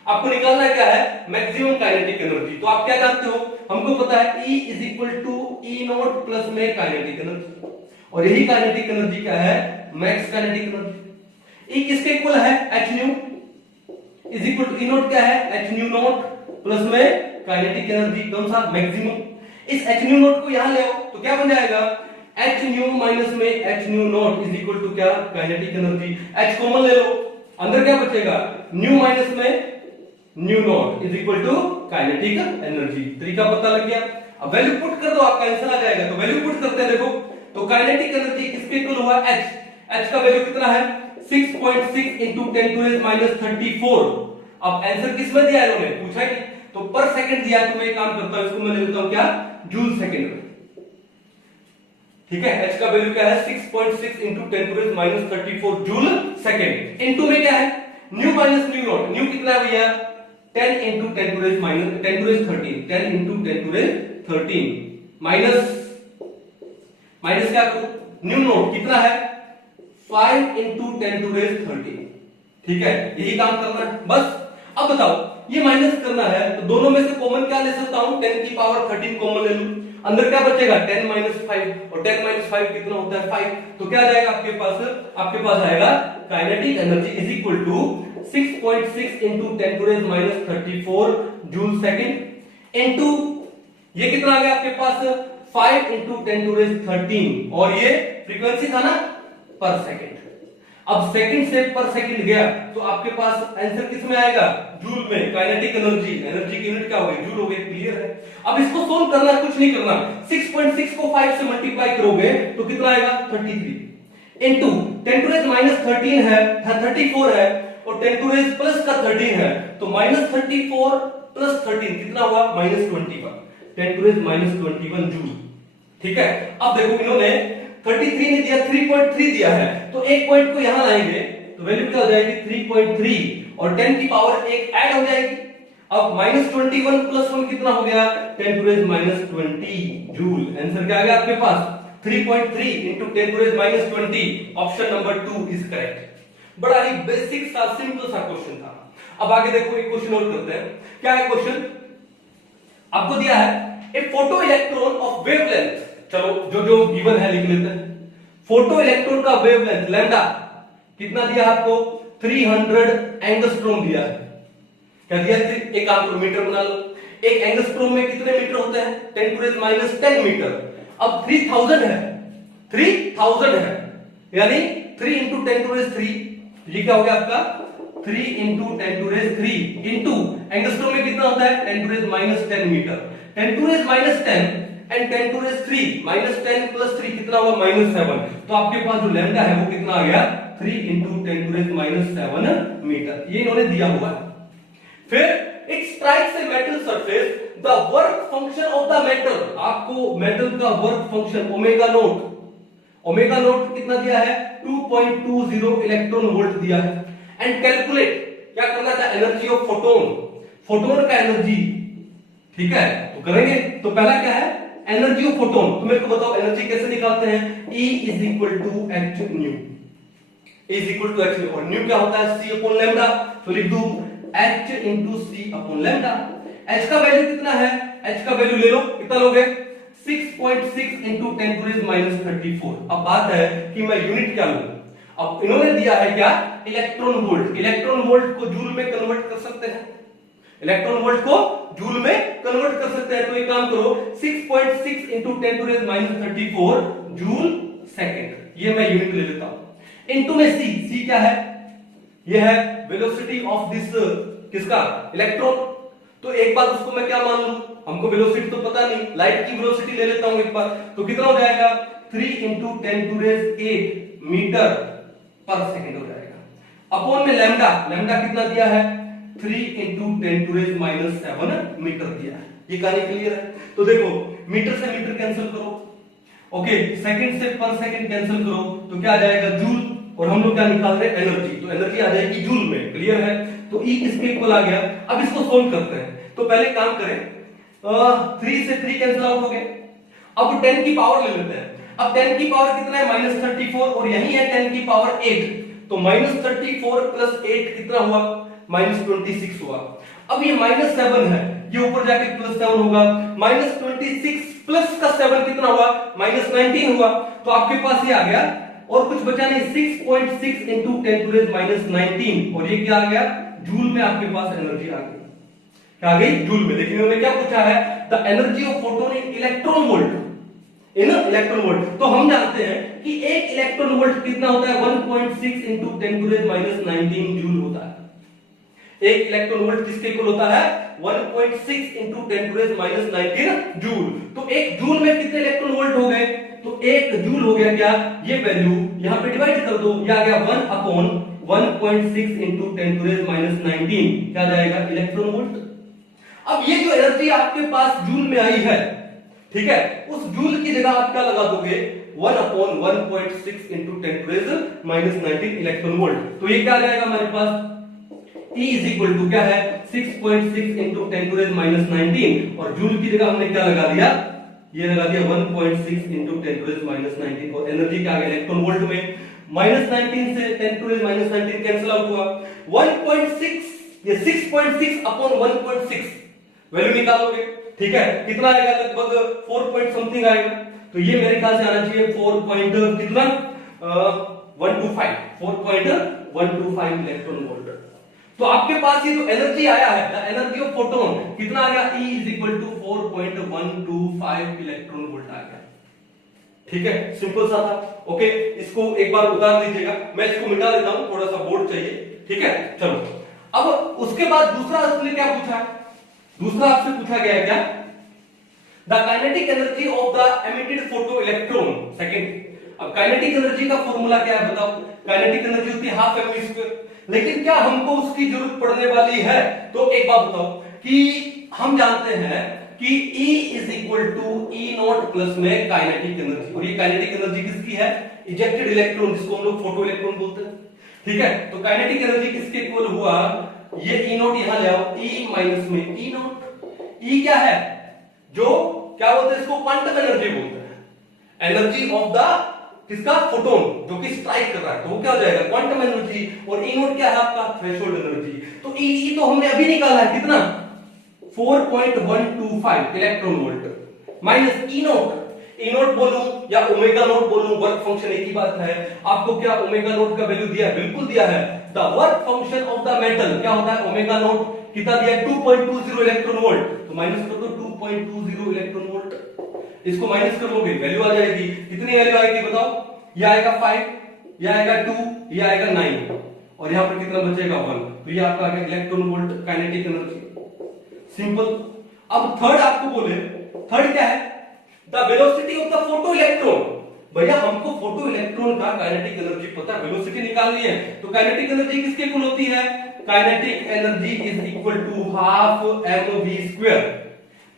आपको निकालना है क्या है? Maximum kinetic energy. तो आप क्या जानते हो? हमको पता है E is equal to E naught plus में काइनेटिक एनर्जी, और यही काइनेटिक एनर्जी क्या है? Max kinetic energy. E किसके इक्वल है? h new is equal to E naught क्या है? h न्यू नॉट प्लस में काइनेटिक एनर्जी, कौन सा? मैक्सिमम। इस h न्यू नॉट को यहां ले आओ तो क्या बन जाएगा? h न्यू माइनस में h nu naught is equal to क्या? Kinetic energy. h कॉमन ले लो, अंदर क्या बचेगा? न्यू माइनस में nu naught is equal to kinetic energy. तरीका पता लग गया। अब वैल्यू पुट कर दो, आपका आंसर आ जाएगा। तो वैल्यू पुट करते हैं। देखो, तो काइनेटिक एनर्जी किसके इक्वल हुआ? h का वैल्यू कितना है? 6.6 into 10 to raise minus 34। अब आंसर किस में दिया है? इन्होंने पूछा है तो पर सेकंड दिया। तो मैं एक काम करता हूं, इसको मैं ले लेता हूं क्या? जूल सेकंड में। ठीक है, h का वैल्यू क्या है? 6.6 into 10 to raise minus 34 joule second. Into में क्या है? New minus new not. New कितना है भैया? 10 into 10 to raise minus 10 to raise 13, 10 into 10 to raise 13 minus क्या करूं? न्यू नॉट कितना है? 5 into 10 to raise 13। ठीक है, यही काम करना है बस। अब बताओ, ये माइनस करना है तो दोनों में से कॉमन क्या ले सकता हूं? 10 की पावर 13 कॉमन ले लूं। अंदर क्या बचेगा? 10 minus 5, और 10 minus 5 कितना होता है? 5। तो क्या आ जाएगा आपके पास? आपके पास आएगा kinetic energy is equal to 6.6 into 10 to raise minus 34 joule second into ये कितना आ गया आपके पास? 5 into 10 to raise 13, और ये फ्रीक्वेंसी था ना? पर सेकंड। अब सेकंड से पर सेकंड गया तो आपके पास आंसर किस में आएगा? जूल में। काइनेटिक एनर्जी, एनर्जी की यूनिट क्या हो गई? जूल हो गई। क्लियर है? अब इसको सोल्व करना है, कुछ नहीं करना। 6.6 को 5 से मल्टीप्लाई करोगे तो कितना आएगा? 33 इनटू 10 to raise minus 13 है, 34 है, और 10 to raise प्लस का 13 है, तो माइनस 34 प्लस 13 कितना हुआ? Minus 21। 10 to raise minus 21 joule. ठीक है, अब देखो इन्होंने 33 ने दिया, 3.3 दिया है, तो एक पॉइंट को यहां लाएंगे तो वैल्यू क्या हो जाएगी? 3.3, और 10 की पावर एक ऐड हो जाएगी। अब माइनस 21 प्लस 1 कितना हो गया? 10 to raise minus 20 joule. Answer क्या आ गया आपके पास? 3.3 into 10 to raise minus 20। Option number 2 is correct. बड़ा ही बेसिक सा सिंपल सा क्वेश्चन था। अब आगे देखो, एक क्वेश्चन और करते हैं। क्या है क्वेश्चन? आपको दिया है ए फोटो इलेक्ट्रॉन ऑफ वेवलेंथ। चलो जो जो गिवन है लिख लेते हैं। फोटो इलेक्ट्रॉन का वेवलेंथ लैम्डा कितना दिया आपको? 300 एंगस्ट्रॉम दिया है। क्या दिया? एक काम करो, मीटर बना लो। एक एंगस्ट्रॉम में कितने मीटर होते हैं? 10 to raise minus 10 मीटर। अब 3000 है, 3000 है, यानी 3 into 10 to raise 3। ये क्या हो गया आपका? 3 into 10 to raise 3 into angstrom में कितना होता है? 10 to raise minus 10 metre. 10 to raise minus 10 and 10 to raise 3 minus 10 plus 3 कितना हुआ? minus 7। तो आपके पास जो लैम्डा है वो कितना आ गया? 3 into 10 to raise minus 7 metre. ये इन्होंने दिया हुआ है। फिर it strikes a metal surface, the work function of the metal, आपको मेटल का work function omega naught, omega naught कितना दिया है? 2.20 इलेक्ट्रॉन वोल्ट दिया है। एंड कैलकुलेट, क्या करना था? एनर्जी ऑफ फोटोन, फोटोन का एनर्जी। ठीक है, तो करेंगे। तो पहला क्या है? Energy of photon. तो मेरे को बताओ एनर्जी कैसे निकालते हैं? E is equal to h nu, E is equal to h nu, और न्यू क्या होता है? c upon lambda. तो लिख दूं h into c upon lambda. h का वैल्यू कितना है? h का वैल्यू ले लो, कितना लोगे? 6.6 into 10 to raise minus 34। अब बात है कि मैं यूनिट क्या लूं। अब इन्होंने दिया है क्या, इलेक्ट्रॉन वोल्ट। इलेक्ट्रॉन वोल्ट को जूल में कन्वर्ट कर सकते हैं, इलेक्ट्रॉन वोल्ट को जूल में कन्वर्ट कर सकते हैं। तो एक काम करो, 6.6 into 10 to the minus 34 joule second, ये मैं यूनिट ले लेता हूं। इनटू में सी क्या है, ये है वेलोसिटी ऑफ दिस किसका, इलेक्ट्रॉन। तो एक बार उसको मैं क्या मान लूं, हमको वेलोसिटी तो पता नहीं, लाइट की वेलोसिटी ले लेता हूं एक बार। तो कितना हो जाएगा, 3 into 10 to the 8 metre per second हो जाएगा। अपॉन में लैम्डा, लैम्डा कितना दिया है, 3 into 10 to the minus 7 metre दिया है। ये कहानी क्लियर है। तो देखो मीटर से मीटर कैंसिल करो, ओके, सेकंड से पर सेकंड कैंसिल करो, तो क्या आ जाएगा, जूल। और हम लोग क्या निकाल रहे हैं, एनर्जी, तो एनर्जी आ जाएगी जूल में, क्लियर है। तो E किसके इक्वल आ गया। अब इसको सोल्व करते हैं। तो पहले काम करें, 3 से 3 कैंसिल आउट हो गए। अब 10 की पावर ले लेते हैं। अब 10 की पावर कितना है, -34, और यही है 10 की पावर 8। तो -34 प्लस 8 कितना हुआ, -26 हुआ। अब ये -7 है, ये ऊपर जाके +7 होगा। -26 प्लस का 7 कितना हुआ, -19 हुआ। तो आपके पास ये आ गया, और कुछ बचा नहीं, 6.6 into 10 to the minus 19, और ये क्या आ गया, जूल में आपके पास एनर्जी आ गई। क्या आ गई, जूल में। देखिए उन्होंने क्या पूछा है, the energy of photon in electron volt, in electron volt. तो हम जानते हैं कि एक इलेक्ट्रॉन वोल्ट कितना होता है, 1.6 into 10 to the minus 19 joule होता है। एक इलेक्ट्रॉन वोल्ट किसके इक्वल होता है, 1.6 into 10 to the minus 19 joule. तो एक जूल में कितने इलेक्ट्रॉन वोल्ट हो गए, तो एक जूल हो गया क्या, ये वैल्यू यहां पे डिवाइड कर दो, ये आ गया 1/1.6 into 10 to the minus 19, क्या जाएगा, इलेक्ट्रॉन वोल्ट। अब ये जो एनर्जी आपके पास जूल में आई है, ठीक है, उस जूल की जगह आप क्या लगा दोगे, 1/1.6 into 10 to the minus 19 electron volt. तो ये क्या आ जाएगा हमारे पास, E is equal to क्या है, 6.6 into 10 to the minus 19, और जूल की जगह हमने क्या लगा दिया, ये लगा दिया 1.6 into 10 to the minus 19, और एनर्जी क्या आ गया इलेक्ट्रॉन वोल्ट में। -19 से 10 to the minus 19 cancel out हुआ, 1.6, ये 6.6 अपॉन 1.6 वैल्यू निकालोगे, ठीक है, कितना आएगा, लगभग 4 पॉइंट समथिंग आएगा। तो ये मेरे ख्याल से आना चाहिए 4 पॉइंट कितना, 125, 4.125 इलेक्ट्रॉन वोल्ट। तो आपके पास ये जो एनर्जी आया है, द एनर्जी ऑफ फोटोन कितना आ गया, E is equal to 4.125 electron volt आ गया। ठीक है, सिंपल सा था। ओके, इसको एक बार उतार लीजिएगा, मैं इसको मिटा देता हूं, थोड़ा सा बोर्ड चाहिए। ठीक है, चलो। अब उसके बाद दूसरा आपने क्या पूछा, दूसरा आपसे पूछा गया क्या, the kinetic energy of the emitted photo electron second. अब काइनेटिक एनर्जी का फॉर्मूला क्या है बताओ, काइनेटिक एनर्जी होती है हाफ mv², लेकिन क्या हमको उसकी जरूरत पड़ने वाली है, तो एक बात बताओ कि हम जानते हैं कि E is equal to E0 plus में काइनेटिक एनर्जी, और ये काइनेटिक एनर्जी किसकी है, इजेक्टेड इलेक्ट्रॉन, जिसको हम लोग फोटो इलेक्ट्रॉन बोलते हैं। ठीक है, तो काइनेटिक एनर्जी किसके इक्वल हुआ, ये E0 यहां ले आओ, E माइनस में E0। E क्या है, जो क्या बोलते हैं इसको, क्वांटम एनर्जी बोलते हैं, एनर्जी ऑफ द किसका, फोटोन, जो कि स्ट्राइक कर रहा है, तो वो क्या हो जाएगा, क्वांटम एनर्जी। और E0 क्या है आपका, थ्रेशोल्ड एनर्जी। तो E तो हमने अभी निकाला है, कितना, 4.125 इलेक्ट्रॉन वोल्ट माइनस E0 बोलूं या ओमेगा नोट बोलूं, वर्क फंक्शन एक ही बात है। आपको क्या ओमेगा नोट का वैल्यू दिया है, बिल्कुल दिया है। The work function of the metal क्या होता है, ओमेगा नोट कितना दिया है, 2.20 इलेक्ट्रॉन वोल्ट। तो माइनस कर दो 2.20 इलेक्ट्रॉन वोल्ट, इसको माइनस कर लोगे, वैल्यू आ जाएगी, कितनी वैल्यू आएगी बताओ, ये आएगा 5, ये आएगा 2, ये आएगा 9, और यहां पर कितना बचेगा 1। तो ये आपका आ गया electron volt kinetic energy, simple. अब थर्ड आपको बोले, थर्ड क्या है, the velocity of the photo electron. भैया हमको फोटो इलेक्ट्रॉन का काइनेटिक एनर्जी पता है, वेलोसिटी निकालनी है, तो काइनेटिक एनर्जी किसके इक्वल होती है, kinetic energy is equal to half mv²।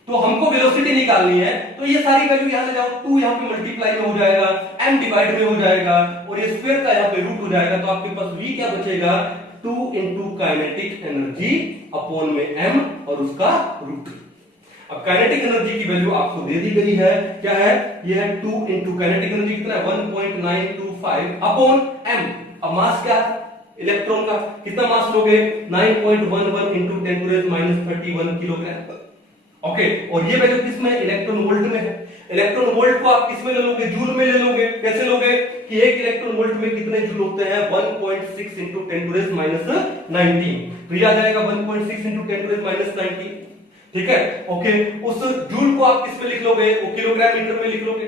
तो हमको वेलोसिटी निकालनी है, तो ये सारी वैल्यू यहां ले जाओ, 2 यहां पे मल्टीप्लाई में हो जाएगा, m डिवाइड में हो जाएगा, और ये स्क्वायर का यहां पे रूट हो जाएगा। तो आपके पास v क्या बचेगा, 2 into काइनेटिक एनर्जी अपॉन में m और उसका रूट। अब काइनेटिक एनर्जी की वैल्यू आपको दे दी गई है, क्या है, ये है 2 into काइनेटिक एनर्जी कितना है, 1.925 अपॉन m। अब मास क्या है इलेक्ट्रॉन का, कितना मास लोगे, 9.11 into 10 to the minus 31 kilogram. Okay, और ये वैल्यू किसमें, इलेक्ट्रॉन वोल्ट में है। इलेक्ट्रॉन वोल्ट को आप किस में ले लोगे, जूल में ले लोगे। कैसे लोगे कि एक इलेक्ट्रॉन वोल्ट में कितने जूल होते हैं, 1.6 into 10⁻⁻19। तो ये आ जाएगा 1.6 into 10⁻⁻19। ठीक है, ओके। उस जूल को आप किस में लिख लोगे, वो किलोग्राम मीटर में लिख लोगे।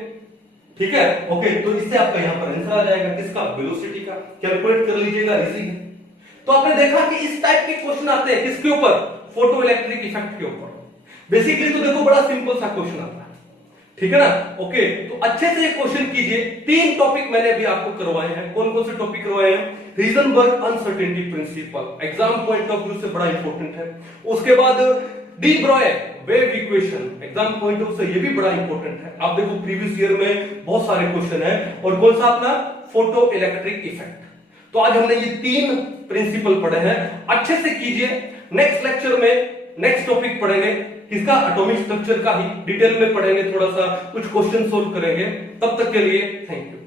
ठीक है, ओके। तो इससे आपका यहां पर आंसर आ जाएगा किसका, वेलोसिटी का। कैलकुलेट कर लीजिएगा, इजी है। तो आपने देखा कि इस टाइप के क्वेश्चन आते हैं किसके ऊपर, फोटो इलेक्ट्रिक इफेक्ट के ऊपर। बेसिकली तो देखो बड़ा सिंपल सा क्वेश्चन आता है, ठीक है ना, ओके। तो अच्छे से ये क्वेश्चन कीजिए। 3 टॉपिक मैंने अभी आपको करवाए हैं। कौन कौन से टॉपिक करवाए हैं, Heisenberg uncertainty principle, exam point of view से बड़ा इंपॉर्टेंट है। उसके बाद de Broglie wave equation, exam point of से ये भी बड़ा इंपॉर्टेंट है। आप देखो प्रीवियस ईयर में बहुत सारे क्वेश्चन है। और कौन सा अपना, फोटो इलेक्ट्रिक इफेक्ट। तो आज हमने ये 3 प्रिंसिपल पढ़े हैं, अच्छे से कीजिए। नेक्स्ट लेक्चर में नेक्स्ट टॉपिक पढ़ेंगे किसका, एटॉमिक स्ट्रक्चर का ही डिटेल में पढ़ेंगे, थोड़ा सा कुछ क्वेश्चन सोल्व करेंगे। तब तक के लिए थैंक यू।